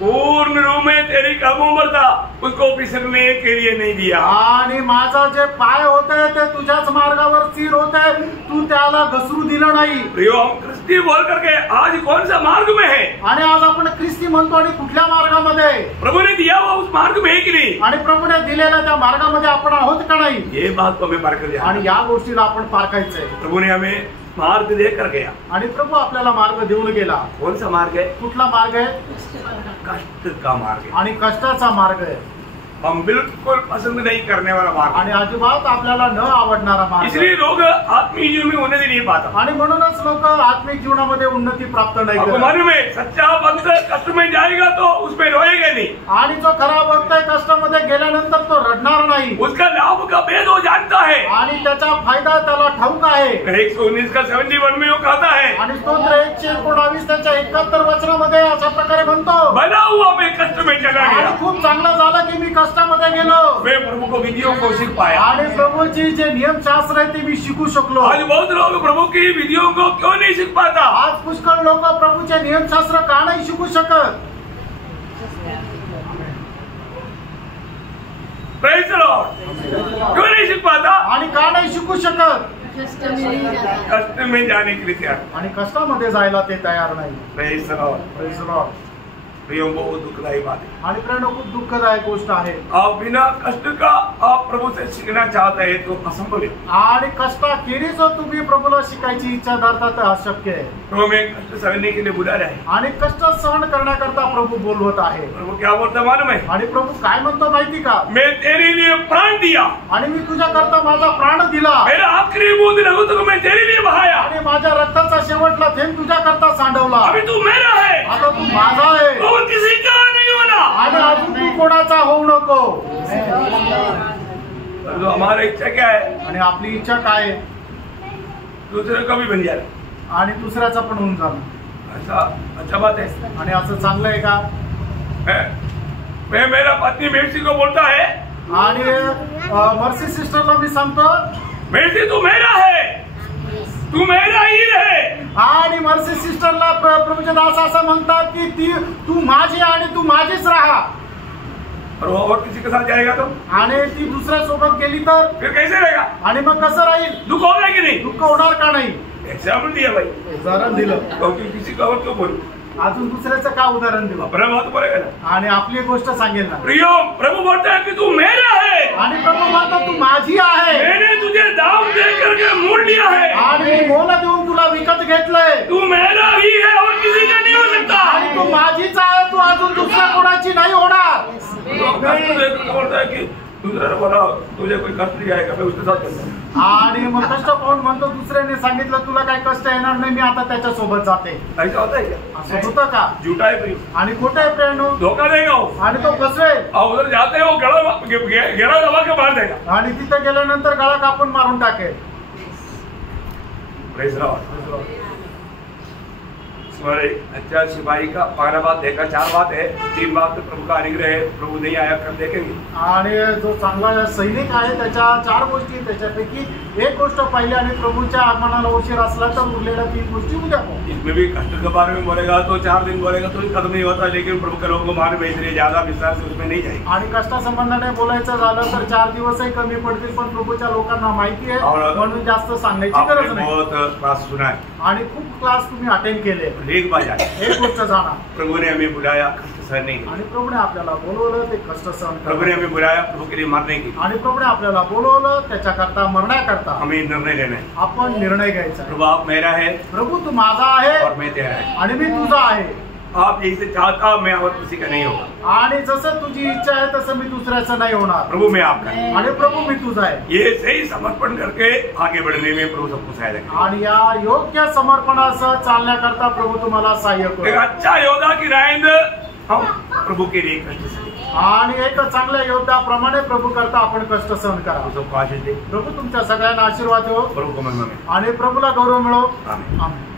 पूर्ण रूप में तेरी कदमों पर था, उसको फिसलने के लिए नहीं दिया। आणि माझा जे पाय होते ते तुझ्याच मार्गावर स्थिर होते, तू त्याला घसरू दिलं नाही। प्रियो, हम ख्रिस्ती बोल करके आज कौन सा मार्ग में है? आणि आज आपण ख्रिस्ती म्हणतो आणि कुठल्या मार्गामध्ये? प्रभु ने दिया हुआ उस मार्ग में है कि नहीं? आणि प्रभूने दिलेल्या त्या मार्गामध्ये आपण आहोत का नाही? ये बात को हमें पार कर दिया। आणि या गोष्टीला आपण पारखायचंय। प्रभु ने हमें मार्ग देकर गया। आणि प्रभू आपल्याला मार्ग देऊन गेला। कौन सा मार्ग है? कुठला मार्ग आहे? कष्ट का मार्ग है। आणि कष्टाचा मार्ग आहे। हम बिल्कुल पसंद नहीं करने वाला मार्ग है। आणि अजिबात आपल्याला न आवडणारा मार्ग। इसलिए लोग आत्मिक जीवन में उन्नति नहीं पाता। आणि म्हणूनच लोक आत्मिक जीवनामध्ये उन्नती प्राप्त नाही आपको करत। मालूम है, सच्चा भक्त कष्ट में जाएगा तो उसमें रोएगा नहीं। आणि जो खरा भक्त आहे कष्टामध्ये गेल्यानंतर तो रडणार नाही। उसका लाभ का भेद वो जानता है। आणि त्याचा फायदा त्याला ठाऊक आहे। 119 का 71 में वो कहता है, आणि स्तोत्र 119 त्याच्या 71 वचनामध्ये अशा प्रकारे म्हणतो, भला हुआ मैं कष्ट में चला आणि गया, खूप चांगलं झालं की मी कष्टामध्ये गेलो। मैं प्रभु को विधियों को सीख पाया। आणि प्रभूची जे नियमशास्त्र आहे ते मी शिकू शकलो। आज बहुत लोग प्रभु की विधियों को क्यों नहीं सीख पाता? आज पुष्कळ लोक प्रभूचे नियमशास्त्र का नाही शिकू शकत? Praise the Lord। क्यों नहीं सीख पाता? आणि का नाही शिकू शकत? कष्ट में नहीं जाता। कष्ट में जाने के लिए तैयार। आणि कष्टामध्ये जायला ते तयार नाही। Praise the Lord। Praise the Lord। प्रियो बहुत दुखदायी बात है। आणि प्रेरणा खूप दुःखदायक गोष्ट आहे। आप बिना कष्ट का आप प्रभु से सीखना चाहते हैं तो असंभव है। आणि कष्टाखेरीज जर तुम्ही प्रभूला शिकायची इच्छा धरता तर अशक्य आहे। प्रभु में कष्ट सहने के लिए बुला रहा है आणि कष्ट सहन करण्याकरता प्रभु बोलवत आहे। प्रभु क्या बोलता मालूम है? आणि प्रभु काय म्हणतो माहिती का? मैं तेरे लिए प्राण दिया आणि मी तुझ्या करता माझा प्राण दिला। मेरा आखिरी बूंद रघु को मैं तेरे लिए बहाया आणि माझ्या रक्ताचा शेवटला थेंब तुझ्या करता सांडवला। अभी तू मेरा है आता तू माझा आहे और किसी का नहीं होना। आणि अजून तू कोणाचा होऊ नको। तो हमारी इच्छा क्या है? आणि आपली इच्छा काय आहे? दूसरे का भी बन जाए आणि दुसऱ्याचा पण होऊन जाणं। ऐसा अच्छा बात है। आणि असं चांगलं आहे का? मैं मेरा पत्नी मेर्सी को बोलता है आणि मर्सी सिस्टरला मी सांगतो मेर्सी तू मेरा है तू मेरा ही रहे। आणि मर्सी सिस्टरला प्रभूचे दास असं म्हणतात की ती तू माझी आणि तू माझीच राहा। और किसी के साथ जाएगा तो आणि ती दुसऱ्या सोबत गेली तर फिर कैसे रहेगा? आणि मग कसं राहील? दुख होगा कि नहीं? दुःख होणार का नाही? एग्जाम्पल दिया भाई उदाहरण दिलं। क्योंकि किसी का और क्यों बोलू? अजून दुसऱ्याचं का उदाहरण दिलं? अपना बात बोलेगा ना। आणि आपली गोष्ट सांगेल ना। प्रियो प्रभु बोलता है कि तू मेरा है आणि प्रभू म्हणतो तू माझी आहे। मैंने तुझे दाम दे करके मोल लिया है आणि मी मोल देऊन तुला विकत घेतलंय। तू मेरा ही है और किसी का नहीं हो सकता। आणि तू माझीच आहे, तू अजून दुसऱ्या कोणाची नाही होणार। बोलता है कि दूसरा बोला तुझे कोई कष्ट नहीं आएगा मैं उसके साथ चलता। आणि मग कष्ट पाहून म्हणतो दुसऱ्याने सांगितलं तुला काय कष्ट येणार नाही, मी आता त्याच्या सोबत जाते। ऐसा होता है क्या? असं होतं का? झूठा है प्रियो आणि खोटं आहे प्रेरणू। धोखा देगा वो आणि तो फसवेल और उधर जाते हो गड़ा दबा के मार देगा। आणि तिथे गेल्यानंतर गळा कापून मारून टाकेल। Praise Lord. हमारे अच्छा सिपाही का पहला बात देखा 4 बात है, 3 बात तो प्रभु का अनुग्रह है। प्रभु नहीं आया कल देखेंगे। आणि जो चांगला सैनिक आहे त्याच्या 4 गोष्टी, त्याच्यापैकी एक गोष्ट पाहिली आणि प्रभूच्या आगमनाला उशीर असला तर उरलेल्या 3 गोष्टी उद्या पाहू। इसमें भी कष्ट के बारे में बोलेगा तो 4 दिन बोलेगा तो खत्म नहीं होता, लेकिन प्रभु के लोगों को मार भेज रहे ज्यादा विस्तार से उसमें नहीं जाएगी। आणि कष्टासंबंधाने बोलायचं झालं तर 4 दिवसही कमी पडतील, पण प्रभूच्या लोकांना माहिती आहे म्हणून जास्त सांगायची गरज नाही। बहुत क्लास सुना है आणि खूप क्लास तुम्ही अटेंड केले। एक बार जाए एक गोष्ट जाणा, प्रभु ने हमें बुलाया कष्ट सहने की। आणि प्रभूने आपल्याला बोलवलं ते कष्ट सहन प्रभु ने हमें बुलाया प्रभु के लिए मरने की। आणि प्रभूने आपल्याला बोलवलं त्याच्याकरता मरण्याकरता। हमें निर्णय लेना है। आपण निर्णय घ्यायचा आहे। प्रभु आप मेरा है प्रभू तू माझा आहे और मैं तेरा है। आणि मी तुझा आहे। आप यही से चाहता मैं और किसी का नहीं होगा। आणि जसं तुझी इच्छा आहे तसं मी दुसऱ्याचं नाही होणार। प्रभु मैं आपका है। आणि प्रभू मी तुझा आहे। ये सही समर्पण करके आगे बढ़ने में प्रभु सबको सहायता करेगा। आणि या योग्य समर्पणासह चालण्याकरता प्रभु तुम्हाला सहाय्य एक करेल। अच्छा योद्धा की राइंद हम प्रभु के लिए कष्ट सहने। आणि एक चांगल्या योद्धाप्रमाणे प्रभू करता आपण कष्ट सहन करा। प्रभु सबको आशीष दे। प्रभू तुमच्या सगळ्यांना आशीर्वाद देवो प्रभु को महिमा मिले। आणि प्रभूला गौरव मिळो। आमीन। आमीन।